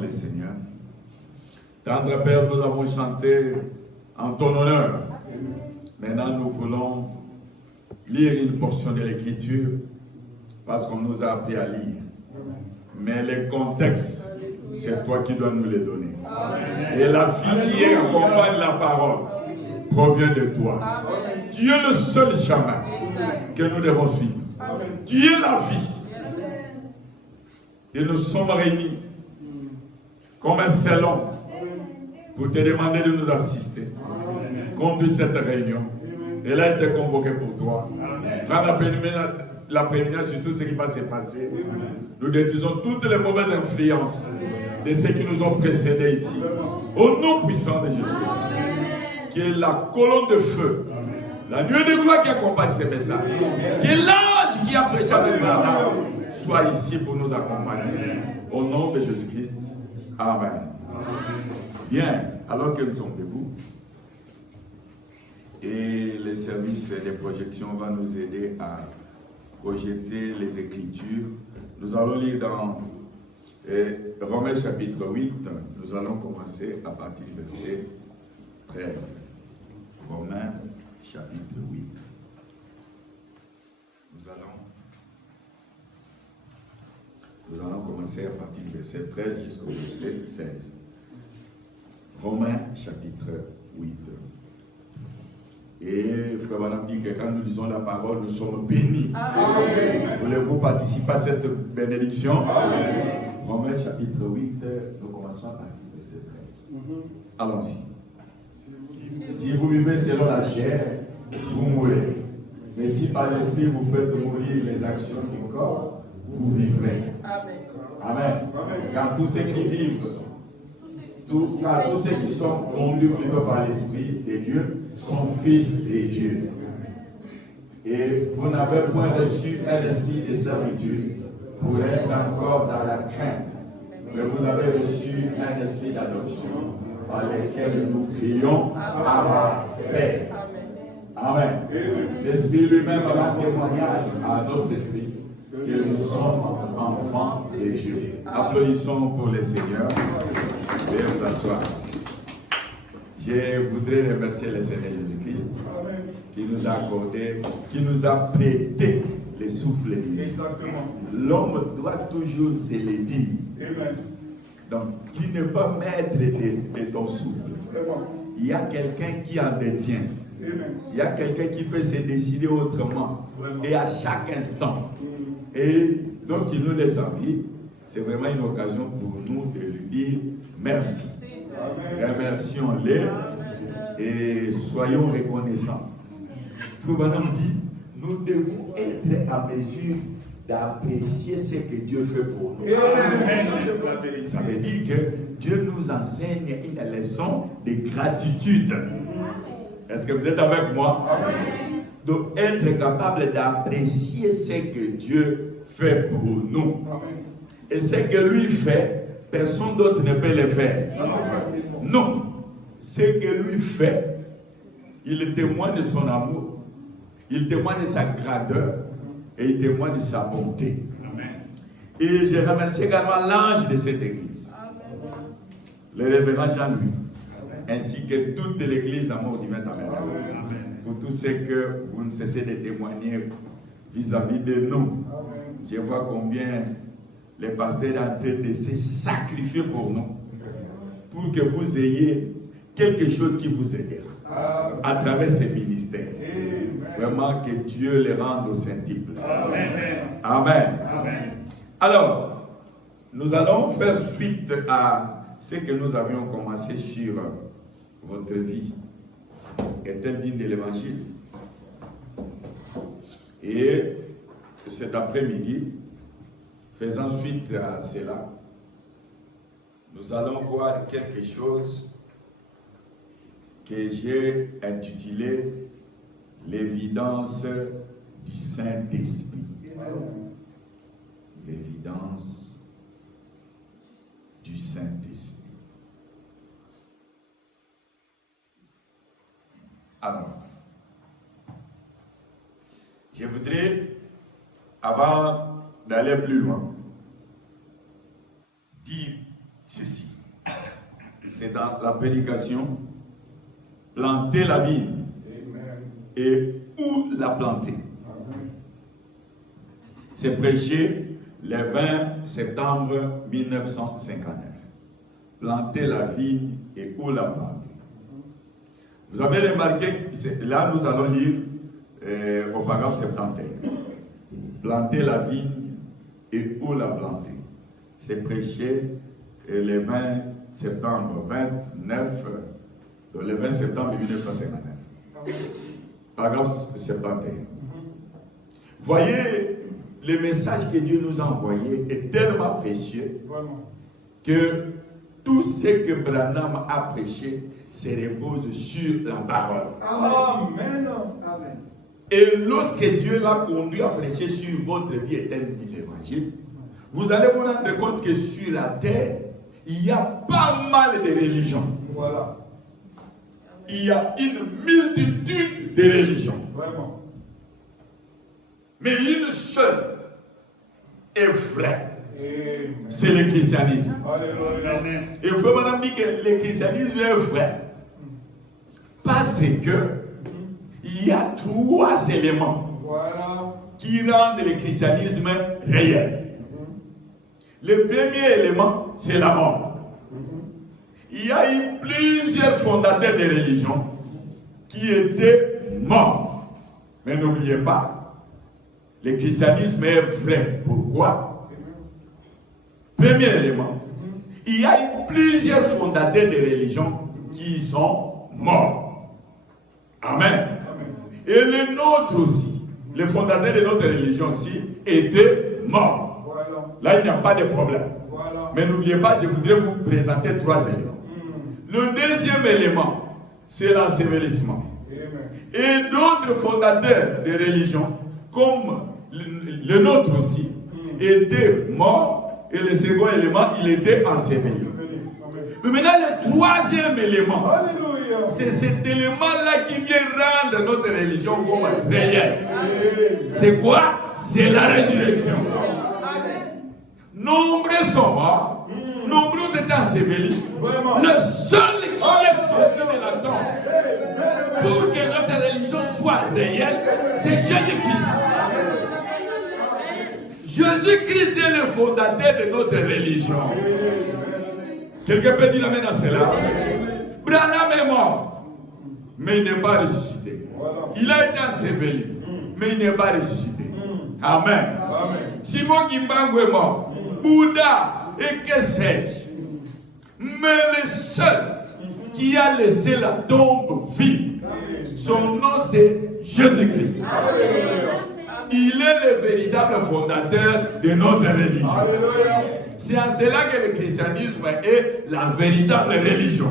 le Seigneur. Tendre Père, nous avons chanté en ton honneur. Maintenant, nous voulons lire une portion de l'Écriture parce qu'on nous a appris à lire. Mais les contextes, c'est toi qui dois nous les donner. Et la vie qui accompagne la parole provient de toi. Tu es le seul chemin que nous devons suivre. Tu es la vie. Et nous sommes réunis comme un seul homme pour te demander de nous assister. Conduis cette réunion. Elle a été convoquée pour toi. Prends la prééminence sur tout ce qui va se passer. Nous détruisons toutes les mauvaises influences de ceux qui nous ont précédés ici. Au nom puissant de Jésus-Christ, qui est la colonne de feu, la nuée de gloire qui accompagne ces messages, qui est l'ange qui a prêché avec Bernard, soit ici pour nous accompagner. Au nom de Jésus-Christ. Amen. Bien, alors que nous sommes debout, et le service des projections va nous aider à projeter les Écritures. Nous allons lire dans Romains chapitre 8. Nous allons commencer à partir du verset 13. Romains chapitre 8. Nous allons commencer à partir du verset 13 jusqu'au verset 16. Romains chapitre 8. Et Frère Branham dit que quand nous lisons la parole, nous sommes bénis. Voulez-vous participer à cette bénédiction? Amen. Romains chapitre 8, nous commençons à partir du verset 13. Allons-y. Si vous vivez selon la chair, vous mourrez. Mais si par l'esprit vous faites mourir les actions du corps, vous vivrez. Amen. Car tous ceux qui vivent, tous ceux qui sont conduits plutôt par l'Esprit de Dieu sont fils de Dieu. Et vous n'avez point reçu un esprit de servitude pour être encore dans la crainte, mais vous avez reçu un esprit d'adoption par lequel nous crions Abba, Père. Amen. L'Esprit lui-même rend témoignage à d'autres esprits que nous sommes enfants de Dieu. Applaudissons pour le Seigneur. Veuillez vous asseoir. Je voudrais remercier le Seigneur Jésus-Christ qui nous a accordé, qui nous a prêté le souffle de vie. L'homme doit toujours se le dire. Donc, tu n'es pas maître de ton souffle. Il y a quelqu'un qui en détient. Il y a quelqu'un qui peut se décider autrement. Et à chaque instant. Et lorsqu'il nous laisse en vie, c'est vraiment une occasion pour nous de lui dire merci. Remercions-les et soyons reconnaissants. Frère Branham dit, nous devons être à mesure d'apprécier ce que Dieu fait pour nous. Ça veut dire que Dieu nous enseigne une leçon de gratitude. Est-ce que vous êtes avec moi? Donc être capable d'apprécier ce que Dieu fait pour nous. Et ce que lui fait, personne d'autre ne peut le faire. Non. Ce que lui fait, il témoigne de son amour, il témoigne de sa grandeur et il témoigne de sa bonté. Et je remercie également l'ange de cette église, le révérend Jean-Louis, ainsi que toute l'église Amour Divin Tabernacle, pour tout ce que vous ne cessez de témoigner vis-à-vis de nous. Je vois combien les pasteurs sont en train de se sacrifier pour nous, pour que vous ayez quelque chose qui vous aide à travers ces ministères. Vraiment que Dieu les rende au centuple. Amen. Alors, nous allons faire suite à ce que nous avions commencé sur votre vie. Est-elle digne de l'évangile? Et cet après-midi, faisant suite à cela, nous allons voir quelque chose que j'ai intitulé l'évidence du Saint-Esprit. L'évidence du Saint-Esprit. Alors, je voudrais, avant d'aller plus loin, dire ceci. c'est dans la prédication, planter la vigne. Et où la planter? C'est prêché le 20 septembre 1959. Planter la vigne et où la planter? Vous avez remarqué, là nous allons lire au paragraphe 71. Planter la vigne et où la planter? C'est prêché le 20 septembre 1959. Paragraphe 71. Voyez, le message que Dieu nous a envoyé est tellement précieux que tout ce que Branham a prêché se repose sur la parole. Amen. Et lorsque Dieu l'a conduit à prêcher sur votre vie éternelle de l'évangile, vous allez vous rendre compte que sur la terre, il y a pas mal de religions. Voilà. Il y a une multitude de religions. Vraiment. Mais une seule est vraie. Amen. C'est le christianisme. Alléluia. Et il faut maintenant dire que le christianisme est vrai. Parce que il y a 3 éléments qui rendent le christianisme réel. Le premier élément, c'est la mort. Il y a eu plusieurs fondateurs de religions qui étaient morts. Mais n'oubliez pas, le christianisme est vrai. Pourquoi? Premier élément, il y a eu plusieurs fondateurs de religions qui sont morts. Amen. Et le nôtre aussi, les fondateurs de notre religion aussi, étaient morts. Là, il n'y a pas de problème. Mais n'oubliez pas, je voudrais vous présenter 3 éléments. Le deuxième élément, c'est l'ensevelissement. Et d'autres fondateurs de religions, comme le nôtre aussi, étaient morts. Et le second élément, il était enseveli. Mais maintenant, le troisième élément, c'est cet élément-là qui vient rendre notre religion comme réelle. C'est quoi? C'est la résurrection. Nombreux sont morts, nombreux étaient ensevelis. Le seul qui est sorti de la tombe pour que notre religion soit réelle, c'est Jésus-Christ. Jésus-Christ est le fondateur de notre religion. Quelqu'un peut dire amen à cela? Branham est mort, mais il n'est pas ressuscité. Il a été enseveli, mais il n'est pas ressuscité. Amen. Simon Kimbangu est mort. Bouddha et que sais-je. Mais le seul qui a laissé la tombe vide, son nom c'est Jésus-Christ. Il est le véritable fondateur de notre religion. C'est en cela que le christianisme est la véritable religion.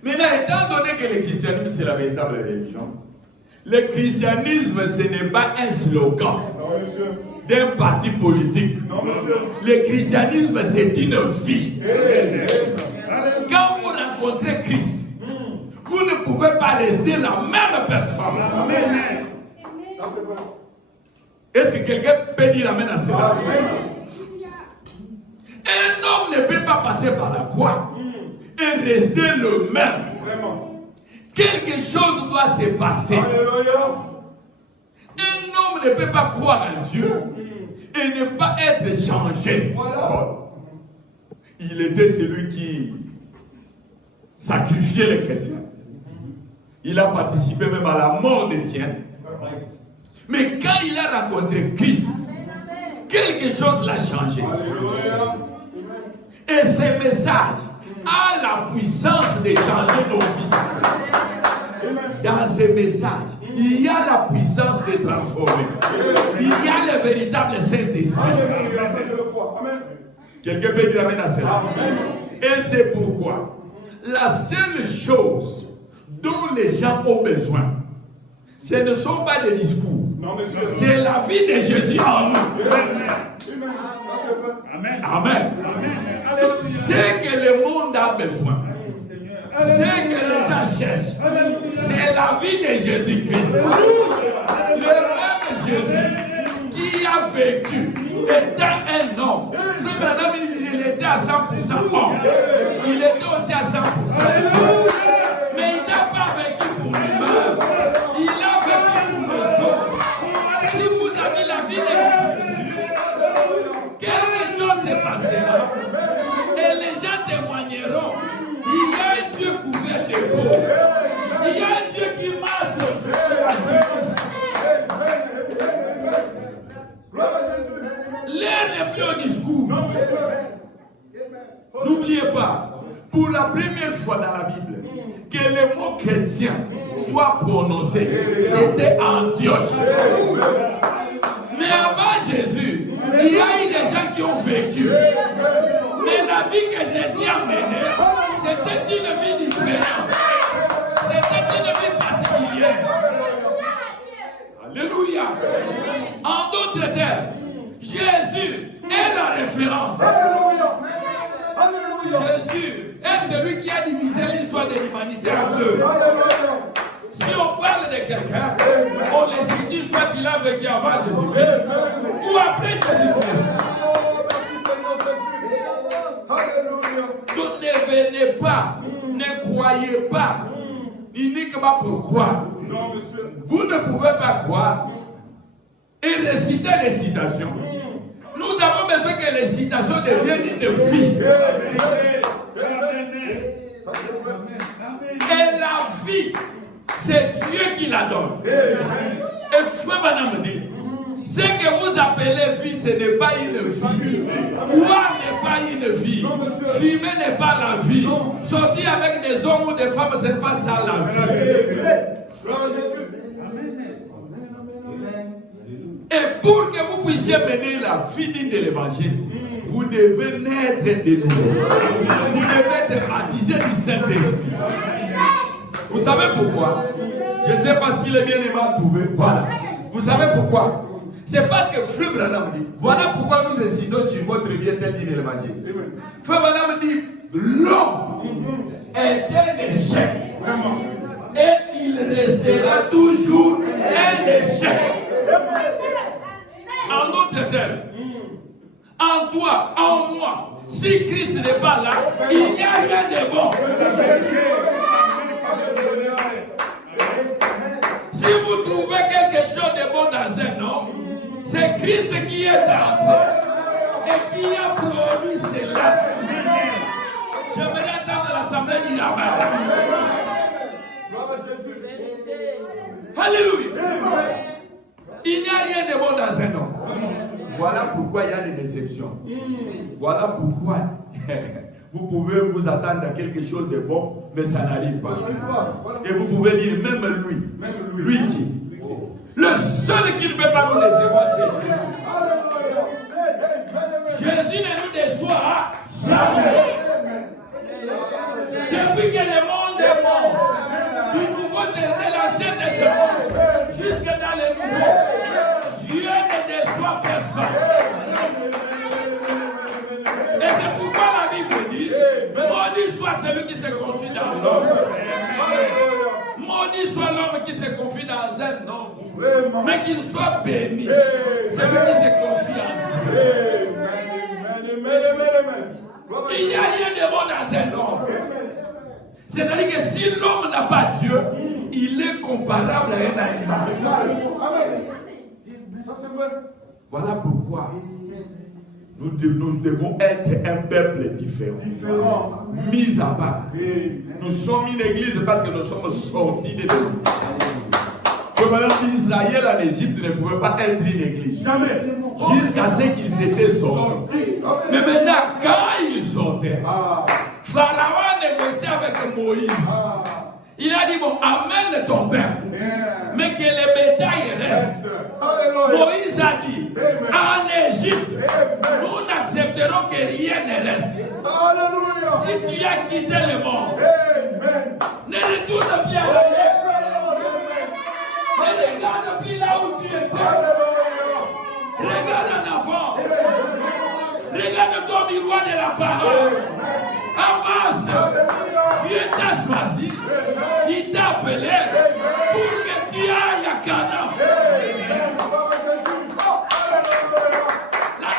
Maintenant, étant donné que le christianisme c'est la véritable religion, le christianisme ce n'est pas un slogan d'un parti politique. Le christianisme c'est une vie. Quand vous rencontrez Christ, vous ne pouvez pas rester la même personne. Est-ce que quelqu'un peut dire amen à cela? Un homme ne peut pas passer par la croix et rester le même. Quelque chose doit se passer. Un homme ne peut pas croire en Dieu et ne pas être changé. Il était celui qui sacrifiait les chrétiens. Il a participé même à la mort d'Étienne. Mais quand il a rencontré Christ, quelque chose l'a changé. Et ce message a la puissance de changer nos vies. Dans ce message, il y a la puissance de transformer. Il y a le véritable Saint-Esprit. Quelqu'un peut dire amen à cela? Et c'est pourquoi la seule chose dont les gens ont besoin, ce ne sont pas des discours. C'est la vie de Jésus en nous. Amen. Ce que le monde a besoin, ce que les gens cherchent, c'est la vie de Jésus-Christ. Le même Jésus qui a vécu étant un homme, Frère Branham, il était à 100% homme. Il était aussi à 100% esprit. Mais il n'a pas vécu pour lui-même. Il a vécu pour nous autres. Si vous avez la vie de Jésus, quelque chose s'est passé là. Et les gens témoigneront. Il y a un Dieu couvert de beau. Il y a un Dieu qui marche aujourd'hui à Dieu. L'air n'est plus au discours. N'oubliez pas, pour la première fois dans la Bible, que le mot chrétien soit prononcé, c'était Antioche. Mais avant Jésus, il y a eu des gens qui ont vécu. Mais la vie que Jésus a menée, c'était une vie différente. C'était une vie particulière. Alléluia. En d'autres termes, Jésus est la référence. Jésus est celui qui a divisé l'histoire de l'humanité en deux. Si on parle de quelqu'un, on les situe soit qu'il a vécu avant Jésus-Christ ou après Jésus-Christ. Donc ne venez pas, ne croyez pas, uniquement pour croire. Vous ne pouvez pas croire et réciter des citations. Nous avons besoin que les citations deviennent de vie. Et la vie, c'est Dieu qui la donne. Et Frère Branham dit, ce que vous appelez vie, ce n'est pas une vie. Boire n'est pas une vie. Fumer n'est pas la vie. Sortir avec des hommes ou des femmes, ce n'est pas ça la vie. Et pour que vous puissiez mener la vie digne de l'évangile, vous devez naître de nouveau. Vous devez être baptisé du Saint-Esprit. Vous savez pourquoi? Je ne sais pas si le bien-aimé a trouvé. Voilà. Vous savez pourquoi? C'est parce que Frère Branham dit, voilà pourquoi nous insistons sur votre bien tel digne de l'évangile. Frère Branham dit, l'homme est un échec. Et il restera toujours un échec. En d'autres termes, en toi, en moi, si Christ n'est pas là, il n'y a rien de bon. Si vous trouvez quelque chose de bon dans un homme, c'est Christ qui est en toi et qui a promis cela. J'aimerais entendre l'assemblée dire Amen. Alléluia. Il n'y a rien de bon dans un homme. Voilà pourquoi il y a des déceptions. Voilà pourquoi vous pouvez vous attendre à quelque chose de bon, mais ça n'arrive pas. Et vous pouvez dire, même lui qui. Le seul qui ne peut pas nous décevoir, c'est Jésus. Jésus ne nous déçoit jamais. Depuis que le monde est mort, du nouveau de l'Ancien Testament jusque dans le nouveau, Dieu ne déçoit personne. Et c'est pourquoi la Bible dit, maudit soit celui qui se confie dans l'homme. Maudit soit l'homme qui se confie dans un homme. Mais qu'il soit béni, celui qui se confie en Dieu. Il n'y a rien de bon dans un homme. C'est-à-dire que si l'homme n'a pas Dieu, il est comparable à un animal. Voilà pourquoi nous devons être un peuple différent, mis à part. Nous sommes une église parce que nous sommes sortis de l'Égypte. Comme Israël en Égypte ne pouvait pas être une église. Jamais. Jusqu'à ce qu'ils étaient sortis. Mais maintenant, quand ils sortaient, Pharaon négociait avec Moïse. Il a dit, bon, amène ton peuple, mais que le bétail reste. Moïse a dit, en Égypte, nous n'accepterons que rien ne reste. Si tu as quitté le monde, ne retourne plus à l'arrière. Ne regarde plus là où tu étais. Regarde en avant. Regarde ton miroir de la parole. Avance. Dieu t'a choisi. Il t'a appelé pour que tu ailles à Canaan. La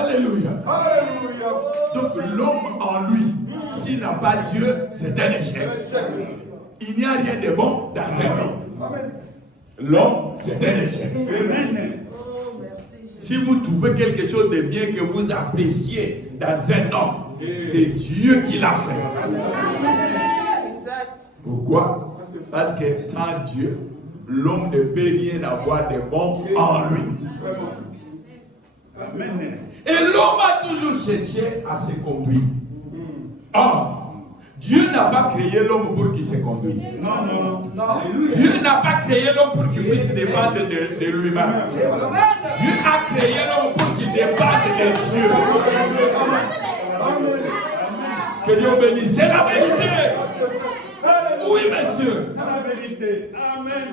Alléluia. Alléluia. Donc l'homme en lui, s'il n'a pas Dieu, c'est un échec. Il n'y a rien de bon dans un homme. Amen. L'homme, c'est un échec. Amen. Si vous trouvez quelque chose de bien que vous appréciez dans un homme, c'est Dieu qui l'a fait. Pourquoi? Parce que sans Dieu, l'homme ne peut rien avoir de bon en lui. Amen. Et l'homme a toujours cherché à se conduire. Or, Dieu n'a pas créé l'homme pour qu'il se conduise. Non, non, non. Alléluia. Dieu n'a pas créé l'homme pour qu'il puisse dépendre de lui-même. Dieu a créé l'homme pour qu'il dépende de Dieu. Que Dieu bénisse. C'est la vérité. Oui, monsieur. C'est la vérité. Amen.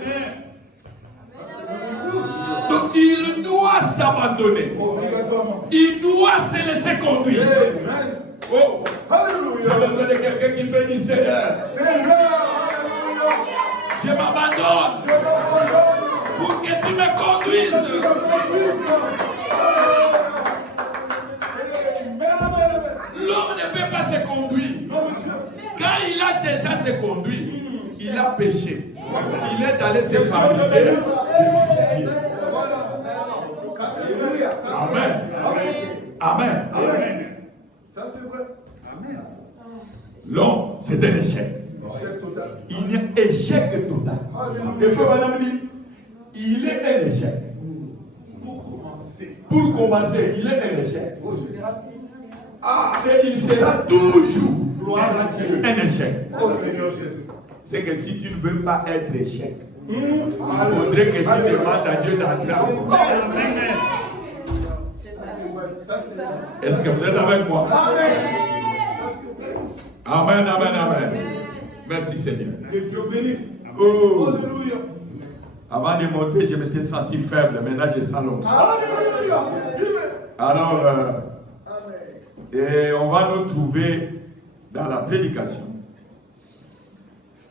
Donc il doit s'abandonner. Il doit se laisser conduire. Oh, Alléluia. j'ai besoin de quelqu'un qui bénisse Seigneur. Je m'abandonne pour que tu me conduises. L'homme ne peut pas se conduire. Quand il a cherché à se conduire, il a péché. Il est allé se fabriquer. Amen. Amen. Amen. Ça c'est vrai. Amen. L'homme, c'est un échec. Échec total. Il y a échec total. Et frère madame dit, il est un échec. Pour commencer, il est un échec. Et il sera toujours un échec. Oh Seigneur Jésus. C'est que si tu ne veux pas être échec, il faudrait que tu demandes à Dieu d'entrer en vous. Amen. Est-ce que vous êtes avec moi? Amen, amen, amen. Merci Seigneur. Que Dieu bénisse. Oh. Alléluia. Avant de monter, je m'étais senti faible. Maintenant, je sens l'onction. Alléluia. Alors, et on va nous trouver dans la prédication.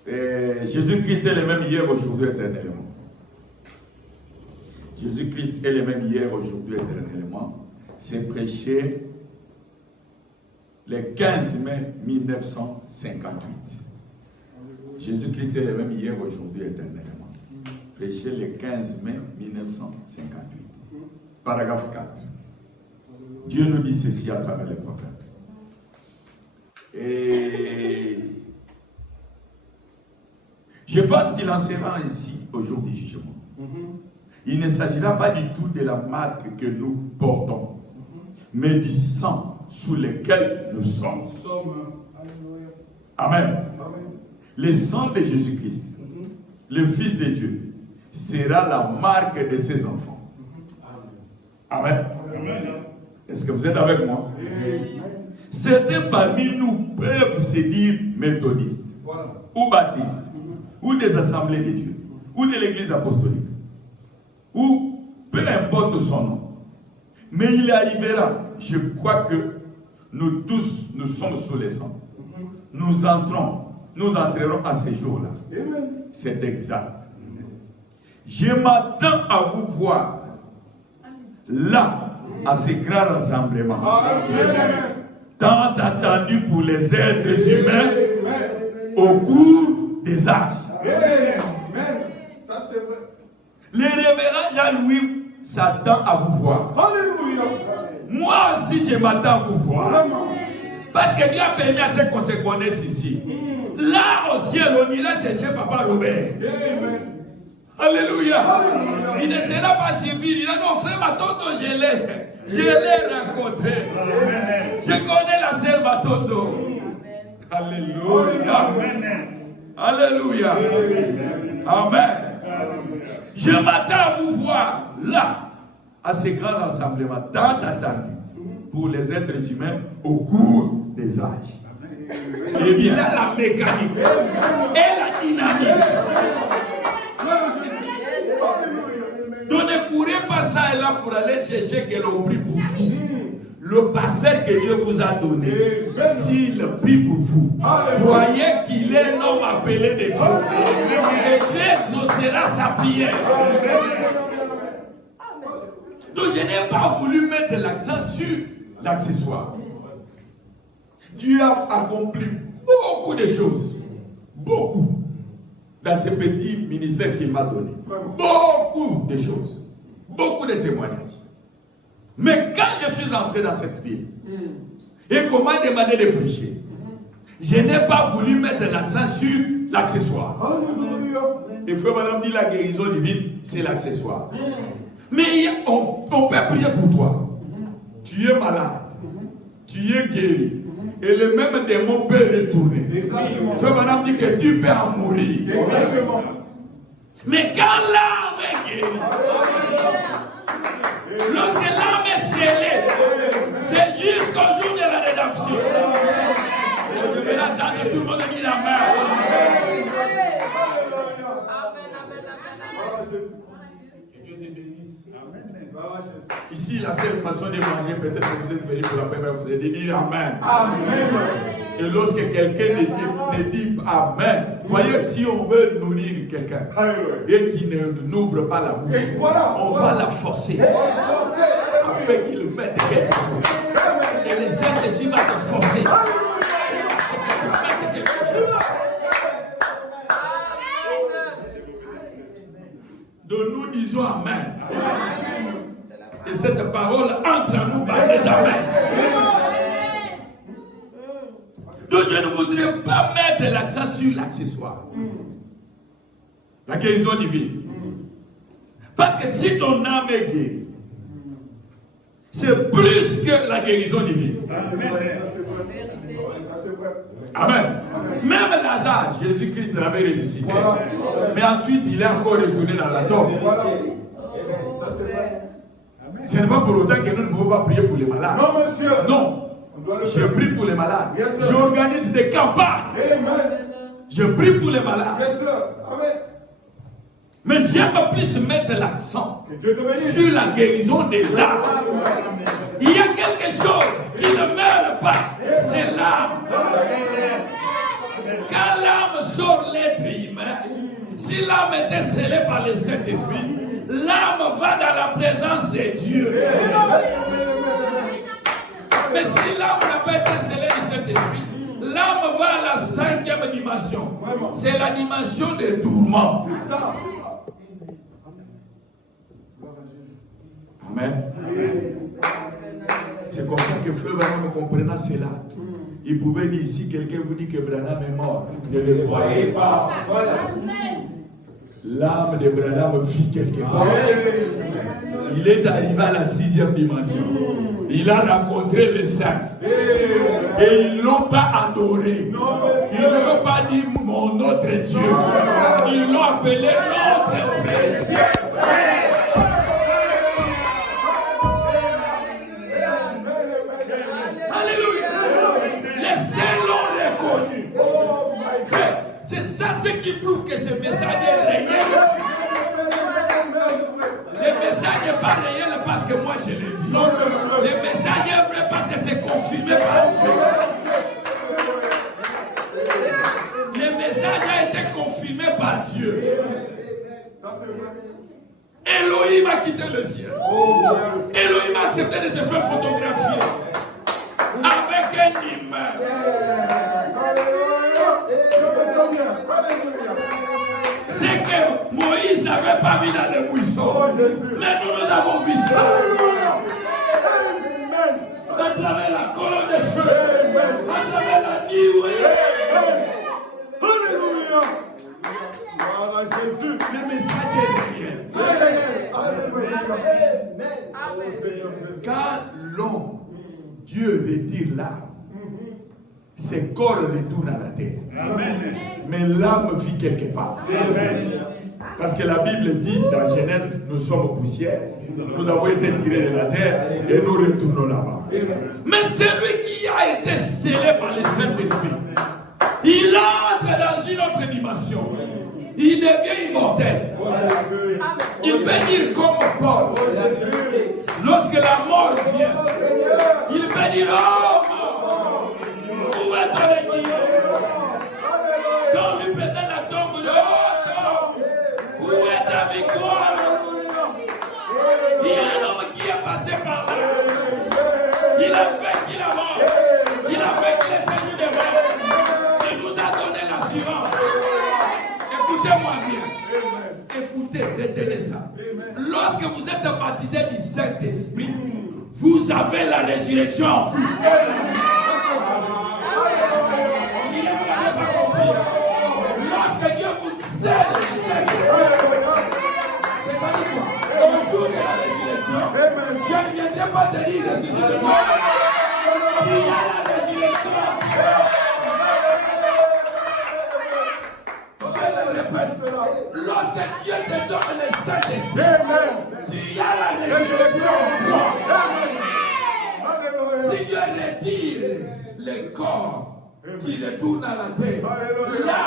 Jésus-Christ est le même hier, aujourd'hui, éternellement. Jésus-Christ est le même hier, aujourd'hui, éternellement. C'est prêché le 15 mai 1958. Jésus-Christ est le même hier, aujourd'hui, éternellement. Prêché le 15 mai 1958. Paragraphe 4. Dieu nous dit ceci à travers les prophètes. Et je pense qu'il en sera ainsi au jour du jugement. Il ne s'agira pas du tout de la marque que nous portons, mais du sang sous lequel nous sommes. Amen. Le sang de Jésus-Christ, le Fils de Dieu, sera la marque de ses enfants. Amen. Est-ce que vous êtes avec moi? Certains parmi nous peuvent se dire méthodistes, ou baptistes, ou des assemblées de Dieu, ou de l'église apostolique, ou peu importe son nom. Mais il arrivera, je crois que nous tous, nous sommes sous le sang. Nous entrerons à ces jours-là. C'est exact. Je m'attends à vous voir là, à ce grand rassemblement. Tant attendu pour les êtres humains au cours des âges. Ça c'est vrai. Le révérend Jean-Louis s'attend à vous voir. Alléluia. Moi aussi, je m'attends à vous voir. Parce que Dieu a permis à ce qu'on se connaisse ici. Là au ciel, on ira chercher Papa Robert. Amen. Alléluia. Il ne sera pas civil. Il a dit, non, frère Matondo, je l'ai rencontré. Je connais la sœur Matondo. Alléluia. Alléluia. Amen. Je m'attends à vous voir là, à ce grand rassemblement tant attendu pour les êtres humains au cours des âges. Et il a la mécanique et la dynamique. Donc ne courez pas ça et là pour aller chercher que l'on prie pour vous. Le pasteur que Dieu vous a donné, s'il prie pour vous, croyez qu'il est un homme appelé de Dieu. Et Dieu exaucera sa prière. Donc je n'ai pas voulu mettre l'accent sur l'accessoire. Tu as accompli beaucoup de choses. Beaucoup. Dans ce petit ministère qu'il m'a donné. Beaucoup de choses. Beaucoup de témoignages. Mais quand je suis entré dans cette ville, et qu'on m'a demandé de prêcher, je n'ai pas voulu mettre l'accent sur l'accessoire. Et frère madame dit la guérison divine, c'est l'accessoire. Mais on peut prier pour toi. Tu es malade. Tu es guéri. Et le même démon peut retourner. Frère madame dit que tu peux en mourir. Exactement. Mais quand l'âme est guérie, lorsque l'âme est scellée, c'est jusqu'au jour de la rédemption. Je vais l'attendre, tout le monde dit amen. Ici, la seule façon de manger, peut-être que vous êtes venu pour la première fois, c'est de dire amen. Amen. Et lorsque quelqu'un ne dit amen, voyez, si on veut nourrir quelqu'un et qu'il n'ouvre pas la bouche, on va la forcer afin qu'il mette quelque chose. Et le Saint-Esprit va te forcer. Donc nous disons amen. Et cette parole entre nous par les amen. Donc je ne voudrais pas mettre l'accent sur l'accessoire. La guérison divine. Parce que si ton âme est guérie, c'est plus que la guérison divine. Amen. Même Lazare, Jésus-Christ l'avait ressuscité. Mais ensuite, il est encore retourné dans la tombe. Ce n'est pas pour autant que nous ne pouvons pas prier pour les malades. Non, monsieur. Non. Je prie pour les malades. J'organise des campagnes. Je prie pour les malades. Mais j'aime plus mettre l'accent sur la guérison des larmes. Il y a quelque chose qui ne meurt pas. C'est l'âme. Quand l'âme sort l'être humain, si l'âme était scellée par le Saint-Esprit, l'âme va dans la présence de Dieu. Mais si l'âme n'a pas été scellée du Saint-Esprit, l'âme va à la 5e dimension. C'est la dimension des tourments. C'est ça. Amen. C'est comme ça que Frère Branham, comprenant cela, il pouvait dire, si quelqu'un vous dit que Branham est mort, ne le croyez pas. L'âme de Branham vit quelque part. Il est arrivé à la 6e dimension. Il a rencontré les saints. Et ils ne l'ont pas adoré. Ils ne l'ont pas dit mon autre Dieu. Ils l'ont appelé notre précieux frère. Alléluia. Les saints l'ont reconnu. C'est ça ce qui prouve que ce message est réel. Le message n'est pas réel parce que moi je l'ai dit. Le message est vrai parce que c'est confirmé par Dieu. Le message a été confirmé par Dieu. Elohim a quitté le ciel. Elohim a accepté de se faire photographier avec un humain. C'est que Moïse n'avait pas mis dans le buisson. Mais nous avons vu ça. À travers la colonne de feu. À travers la nuée. Alléluia. Jésus. Le message est réel. Quand l'homme, Dieu retire l'âme, ses corps retournent à la terre. Amen. Mais l'âme vit quelque part. Amen. Parce que la Bible dit dans Genèse, nous sommes poussière. Nous avons été tirés de la terre et nous retournons là-bas. Mais celui qui a été scellé par le Saint-Esprit, il entre dans une autre dimension. Il devient immortel. Il peut dire comme Paul. Lorsque la mort vient, il peut dire, oh mort, où est ton équipe? Quand on lui présente la tombe de oh, où est ta victoire? Il y a un homme qui est a vaincu la mort. Il a vaincu les ennemis des morts. Il nous a donné l'assurance. Écoutez-moi bien. Écoutez, retenez ça. Lorsque vous êtes baptisé du Saint-Esprit, vous avez la résurrection. Lorsque Dieu vous scelle du Saint-Esprit, c'est pas dit quoi? Au jour de la résurrection, je ne viendrai pas te dire ressuscite-moi. Il y a la résurrection. Lorsque Dieu te donne le Saint-Esprit, tu as la résurrection. Si Dieu retire le corps qui retourne à la terre, là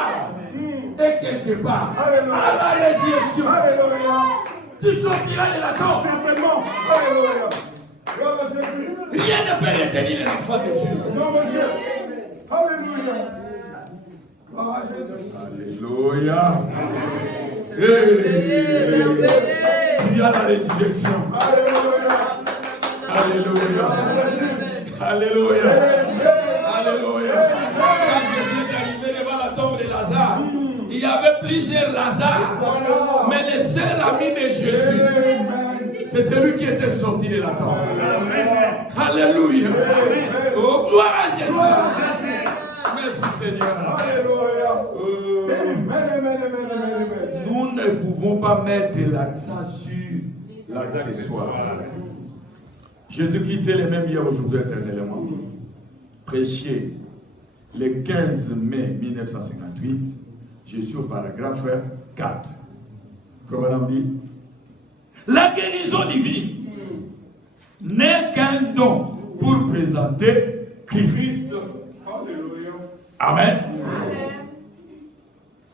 et quelque part, à la résurrection, tu sortiras de la tombe. Rien ne peut retenir l'enfant de Dieu. Alléluia. Il y a la résurrection. Alléluia. Alléluia. Alléluia. Quand Jésus est arrivé devant la tombe de Lazare, il y avait plusieurs Lazare, mais le seul ami de Jésus, c'est celui qui était sorti de la tombe. Alléluia. Oh, gloire à Jésus. Merci Seigneur. Nous ne pouvons pas mettre l'accent sur l'accessoire. Jésus-Christ est le même hier, aujourd'hui, éternellement. Prêché le 15 mai 1958, je suis au paragraphe 4. Madame dit, la guérison divine n'est qu'un don pour présenter Christ. Amen.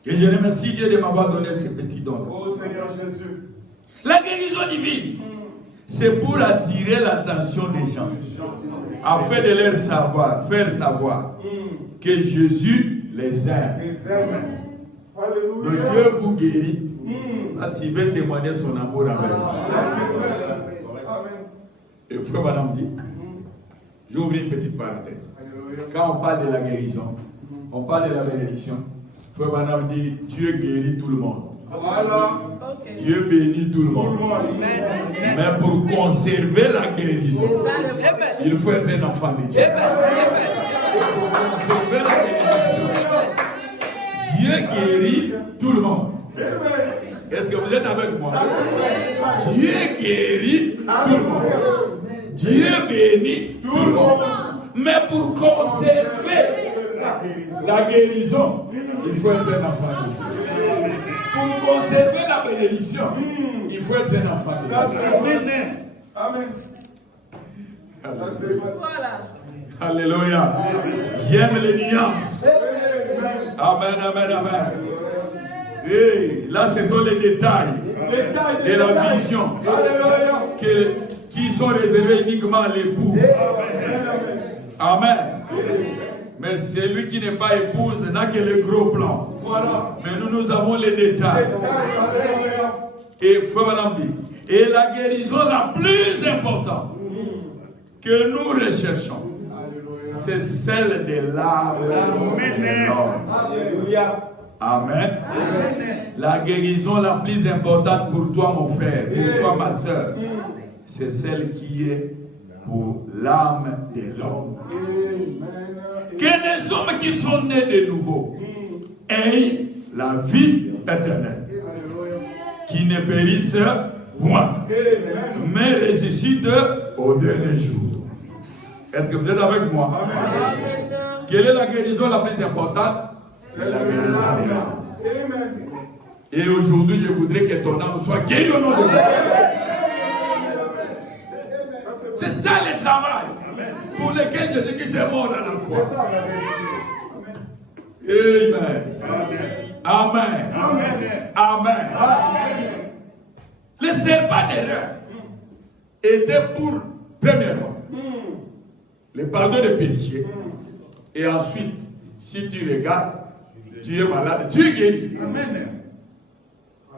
Et je remercie Dieu de m'avoir donné ces petits dons. Oh Seigneur Jésus. La guérison divine, c'est pour attirer l'attention des gens, afin de leur faire savoir que Jésus les aime. Le Dieu vous guérit parce qu'il veut témoigner son amour avec vous. Et frère madame dit, j'ouvre une petite parenthèse. Quand on parle de la guérison, on parle de la bénédiction. Frère madame dit, Dieu guérit tout le monde. Voilà. Dieu bénit tout le monde. Mais pour conserver la guérison, il faut être un enfant de Dieu. Pour conserver la bénédiction, Dieu guérit tout le monde. Est-ce que vous êtes avec moi? Dieu guérit tout le monde. Dieu bénit tout le monde. Mais pour conserver la guérison, il faut être un enfant de Dieu. Pour conserver la bénédiction, il faut être un enfant de Dieu. Amen. Voilà. Alléluia. J'aime les nuances. Amen, amen, amen. Et là, ce sont les détails de la vision qui sont réservés uniquement à l'époux. Amen. Mais celui qui n'est pas épouse n'a que le gros plan. Mais nous avons les détails. Et frère madame dit, et la guérison la plus importante que nous recherchons, c'est celle de l'âme de l'homme. Amen. La guérison la plus importante pour toi, mon frère, pour toi, ma soeur, c'est celle qui est pour l'âme de l'homme. Que les hommes qui sont nés de nouveau aient la vie éternelle, qui ne périssent point, mais ressuscitent au dernier jour. Est-ce que vous êtes avec moi? Quelle est la guérison la plus importante? C'est la guérison de l'âme. Et aujourd'hui, je voudrais que ton âme soit guérie au nom de Dieu. C'est ça le travail pour lequel Jésus-Christ est mort à la croix. Amen. Amen. Amen. Le serpent d'erreur était pour, premièrement, le pardon des péchés. Et ensuite, si tu regardes, tu es malade, tu es guéri. Amen.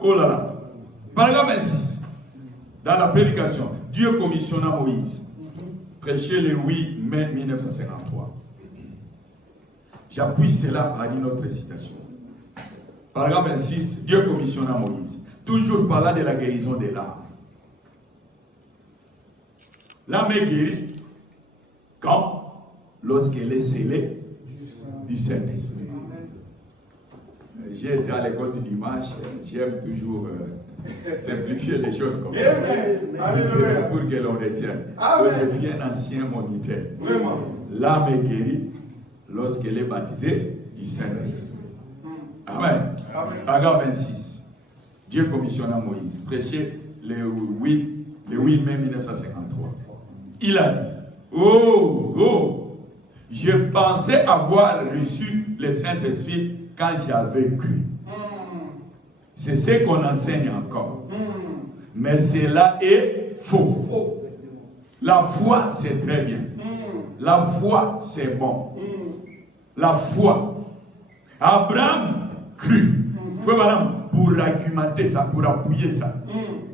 Oh là là. Paragraphe 26. Dans la prédication, Dieu commissionna Moïse prêché le 8 mai 1953. J'appuie cela par une autre citation. Paragraphe 26, Dieu commissionne à Moïse. Toujours parlant de la guérison des larmes. L'âme est guérie quand? Lorsqu'elle est scellée du Saint-Esprit. J'ai été à l'école du dimanche, j'aime toujours simplifier les choses comme ça pour que l'on retienne. Je suis un ancien moniteur. L'âme est guérie lorsqu'elle est baptisée du Saint-Esprit. Amen. Paragraphe 26. Dieu commissionna Moïse. Prêché le 8 mai 1953. Il a dit, je pensais avoir reçu le Saint-Esprit quand j'avais cru. C'est ce qu'on enseigne encore. Mais cela est faux. La foi, c'est très bien. La foi, c'est bon. La foi. Abraham crut. Pour argumenter ça, pour appuyer ça,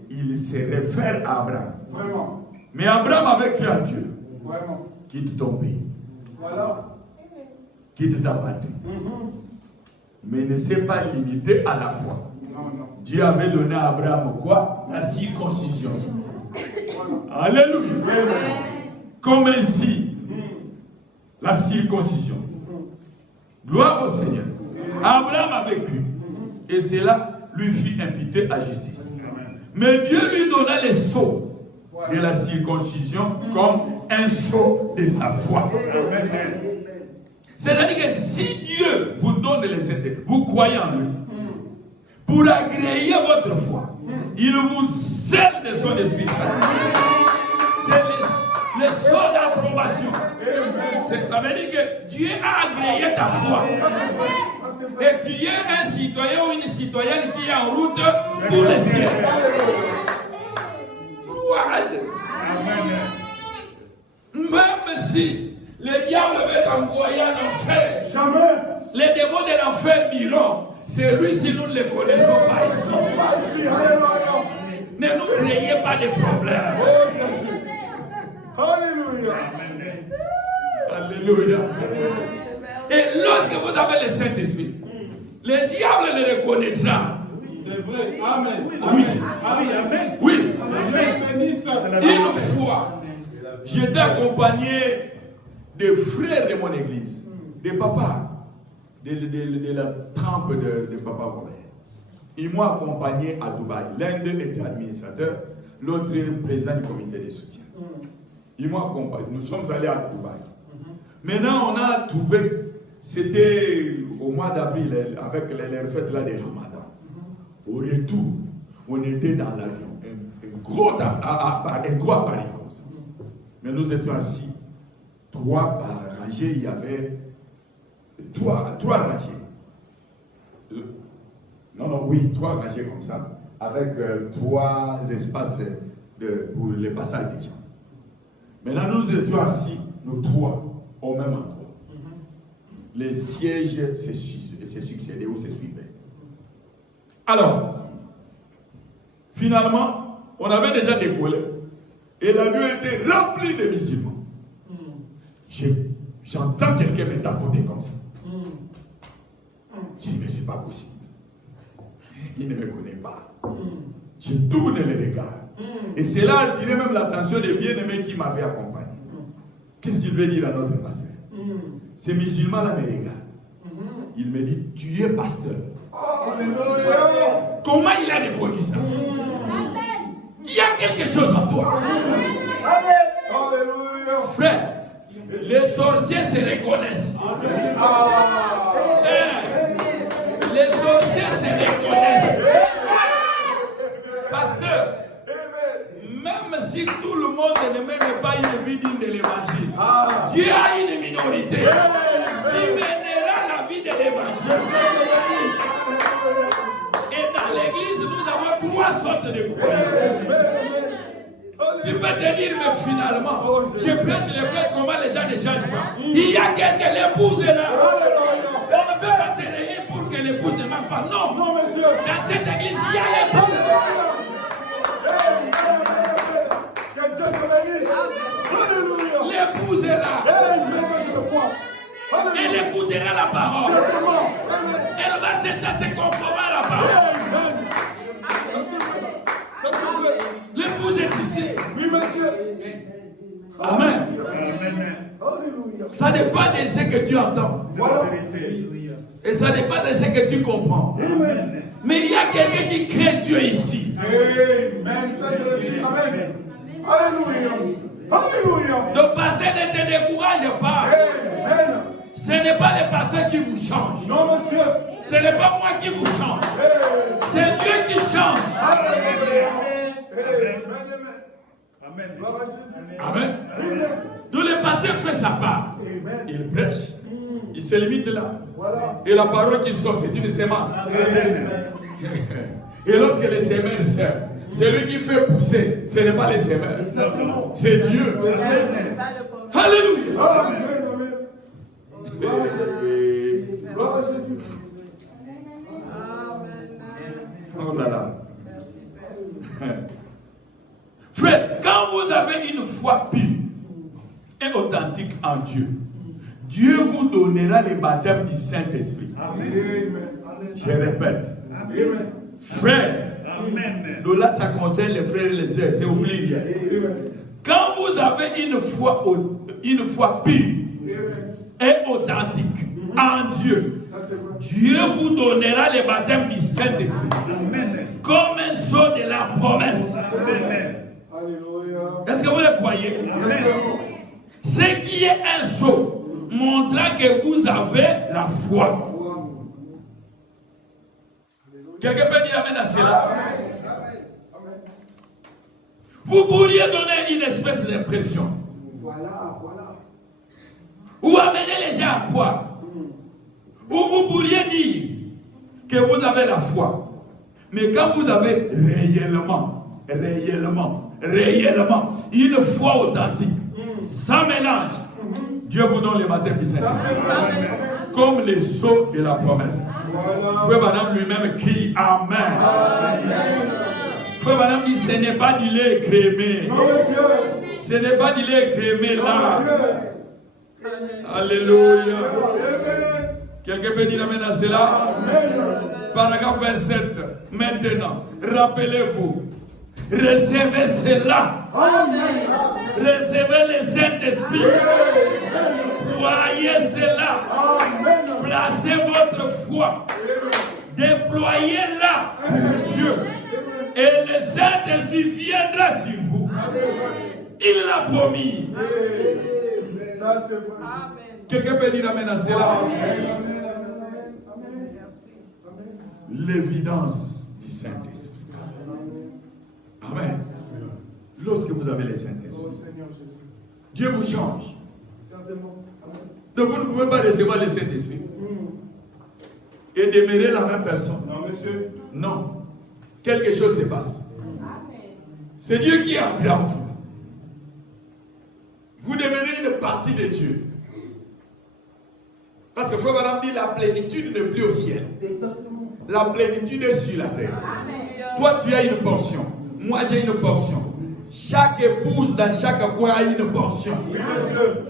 il se réfère à Abraham. Mais Abraham avait cru à Dieu. Quitte ton pays. Quitte ta patrie. Mais ne s'est pas limité à la foi. Dieu avait donné à Abraham quoi? La circoncision. Alléluia. Comme ainsi, la circoncision. Gloire au Seigneur. Abraham avait cru. Et cela lui fut imputé à justice. Mais Dieu lui donna les sceaux de la circoncision comme un sceau de sa foi. C'est-à-dire que si Dieu vous donne les Saints-Esprit, vous croyez en lui, pour agréer votre foi, il vous scelle de son Esprit Saint. C'est le sceau d'approbation. Ça veut dire que Dieu a agréé ta foi. Et tu es un citoyen ou une citoyenne qui est en route pour le ciel. Même si le diable veut t'envoyer en enfer, jamais les démons de l'enfer diront, c'est lui si nous ne le connaissons pas ici. Ne nous créez pas de problèmes. Alléluia. Alléluia. Et lorsque vous avez le Saint-Esprit, le diable le reconnaîtra. C'est vrai. Amen. Oui. Amen. Oui. Amen. Une fois, j'étais accompagné des frères de mon église, des papas, de la trempe de Papa Robert. Ils m'ont accompagné à Dubaï. L'un d'eux était administrateur, l'autre président du comité de soutien. Ils m'ont accompagné. Nous sommes allés à Dubaï. Maintenant, on a trouvé, c'était au mois d'avril, avec les fêtes là des Ramadan. Au retour, on était dans l'avion, un gros appareil comme ça. Mais nous étions assis, 3 par rangée, il y avait 3 rangées. Oui, 3 rangées comme ça, avec 3 espaces pour les passages des gens. Maintenant, nous étions assis, nous 3, au même endroit. Les sièges se succédaient ou se suivaient. Alors, finalement, on avait déjà décollé et l'avion était rempli de musulmans. J'entends quelqu'un me tapoter comme ça. Je dis, mais c'est pas possible. Il ne me connaît pas. Je tourne les regards. Et c'est là, je dirais même l'attention des bien-aimés qui m'avaient accompagné. Qu'est-ce qu'il veut dire à notre pasteur? Ces musulmans-là me regardent. Il me dit, tu es pasteur. Comment il a reconnu ça? Il y a quelque chose en toi. Frère, les sorciers se reconnaissent. Les sorciers se reconnaissent. Pasteur, même si tout le monde ne mène pas une vie digne de l'évangile, Dieu a une minorité qui mènera la vie de l'évangile. Et dans l'église, nous avons 3 sortes de croyants. Tu peux te dire, mais finalement, je prêche les prêtres, comment les gens ne changent pas. Il y a quelqu'un, l'épouse est là. On ne peut pas se réunir pour que l'épouse ne manque pas. Non, non, monsieur. Dans cette église, il y a l'épouse. Que Dieu te bénisse. Alléluia. épouse est là. Amen. Ça, je le crois. Elle écoutera la parole. Certainement. Amen. Elle va chercher à se conformer à la parole. Amen. Ça, c'est vrai. Ça, c'est vrai. L'épouse est ici. Oui, monsieur. Amen. Amen. Alléluia. Ça dépend de ce que tu entends. Voilà. Et ça dépend de ce que tu comprends. Amen. Mais il y a quelqu'un qui craint Dieu ici. Amen. Ça, je le dis. Amen. Alléluia. Alléluia. Le pasteur ne te décourage pas. Amen. Ce n'est pas le pasteur qui vous change. Non, monsieur. Ce n'est pas moi qui vous change. C'est Dieu qui change. Alléluia. Amen. Gloire à Jésus. Amen. Amen. Donc le pasteur fait sa part. Amen. Il prêche. Il se limite là. Voilà. Et la parole qui sort, c'est une semence. Et lorsque les semeurs servent, c'est lui qui fait pousser. Ce n'est pas les semeurs. C'est Dieu. Alléluia. Amen. Amen. Gloire à Jésus. Oh là là. Frère, quand vous avez une foi pure et authentique en Dieu, Dieu vous donnera le baptême du Saint-Esprit. Amen. Je répète. Amen. Frère, Amen. donc là ça concerne les frères et les sœurs, c'est oublié. Quand vous avez une foi pure et authentique en Dieu, Dieu vous donnera le baptême du Saint-Esprit. Amen. Comme un sceau de la promesse. Amen. Alléluia. Est-ce que vous le croyez? Amen. Ce qui est un sceau montrera que vous avez la foi. Quelqu'un peut dire amen à cela? Vous pourriez donner une espèce d'impression. Voilà, voilà. Ou amener les gens à croire. Ou vous pourriez dire que vous avez la foi. Mais quand vous avez réellement une foi authentique, sans mélange, Dieu vous donne le baptême du Saint-Esprit. Comme les sceaux de la promesse. Frère Madame lui-même crie Amen. Frère Madame dit ce n'est pas du lait écrémé. Ce n'est pas du lait écrémé là. Alléluia. Quelqu'un peut dire Amen à cela? Paragraphe 27. Maintenant, rappelez-vous, recevez cela. Recevez le Saint-Esprit. Croyez cela. Placez votre foi. Déployez-la pour Dieu. Et le Saint-Esprit viendra sur vous. Il l'a promis. Ça, c'est vrai. Quelqu'un peut dire Amen à cela? L'évidence du Saint-Esprit. Amen. Lorsque vous avez le Saint-Esprit, Dieu vous change. Donc vous ne pouvez pas recevoir le Saint-Esprit et demeurer la même personne. Non, monsieur. Non. Quelque chose se passe. C'est Dieu qui est entré en vous. Vous devenez une partie de Dieu. Parce que Frère Madame dit la plénitude n'est plus au ciel. La plénitude est sur la terre. Toi tu as une portion. Moi j'ai une portion. Chaque épouse dans chaque coin a une portion. Oui, monsieur.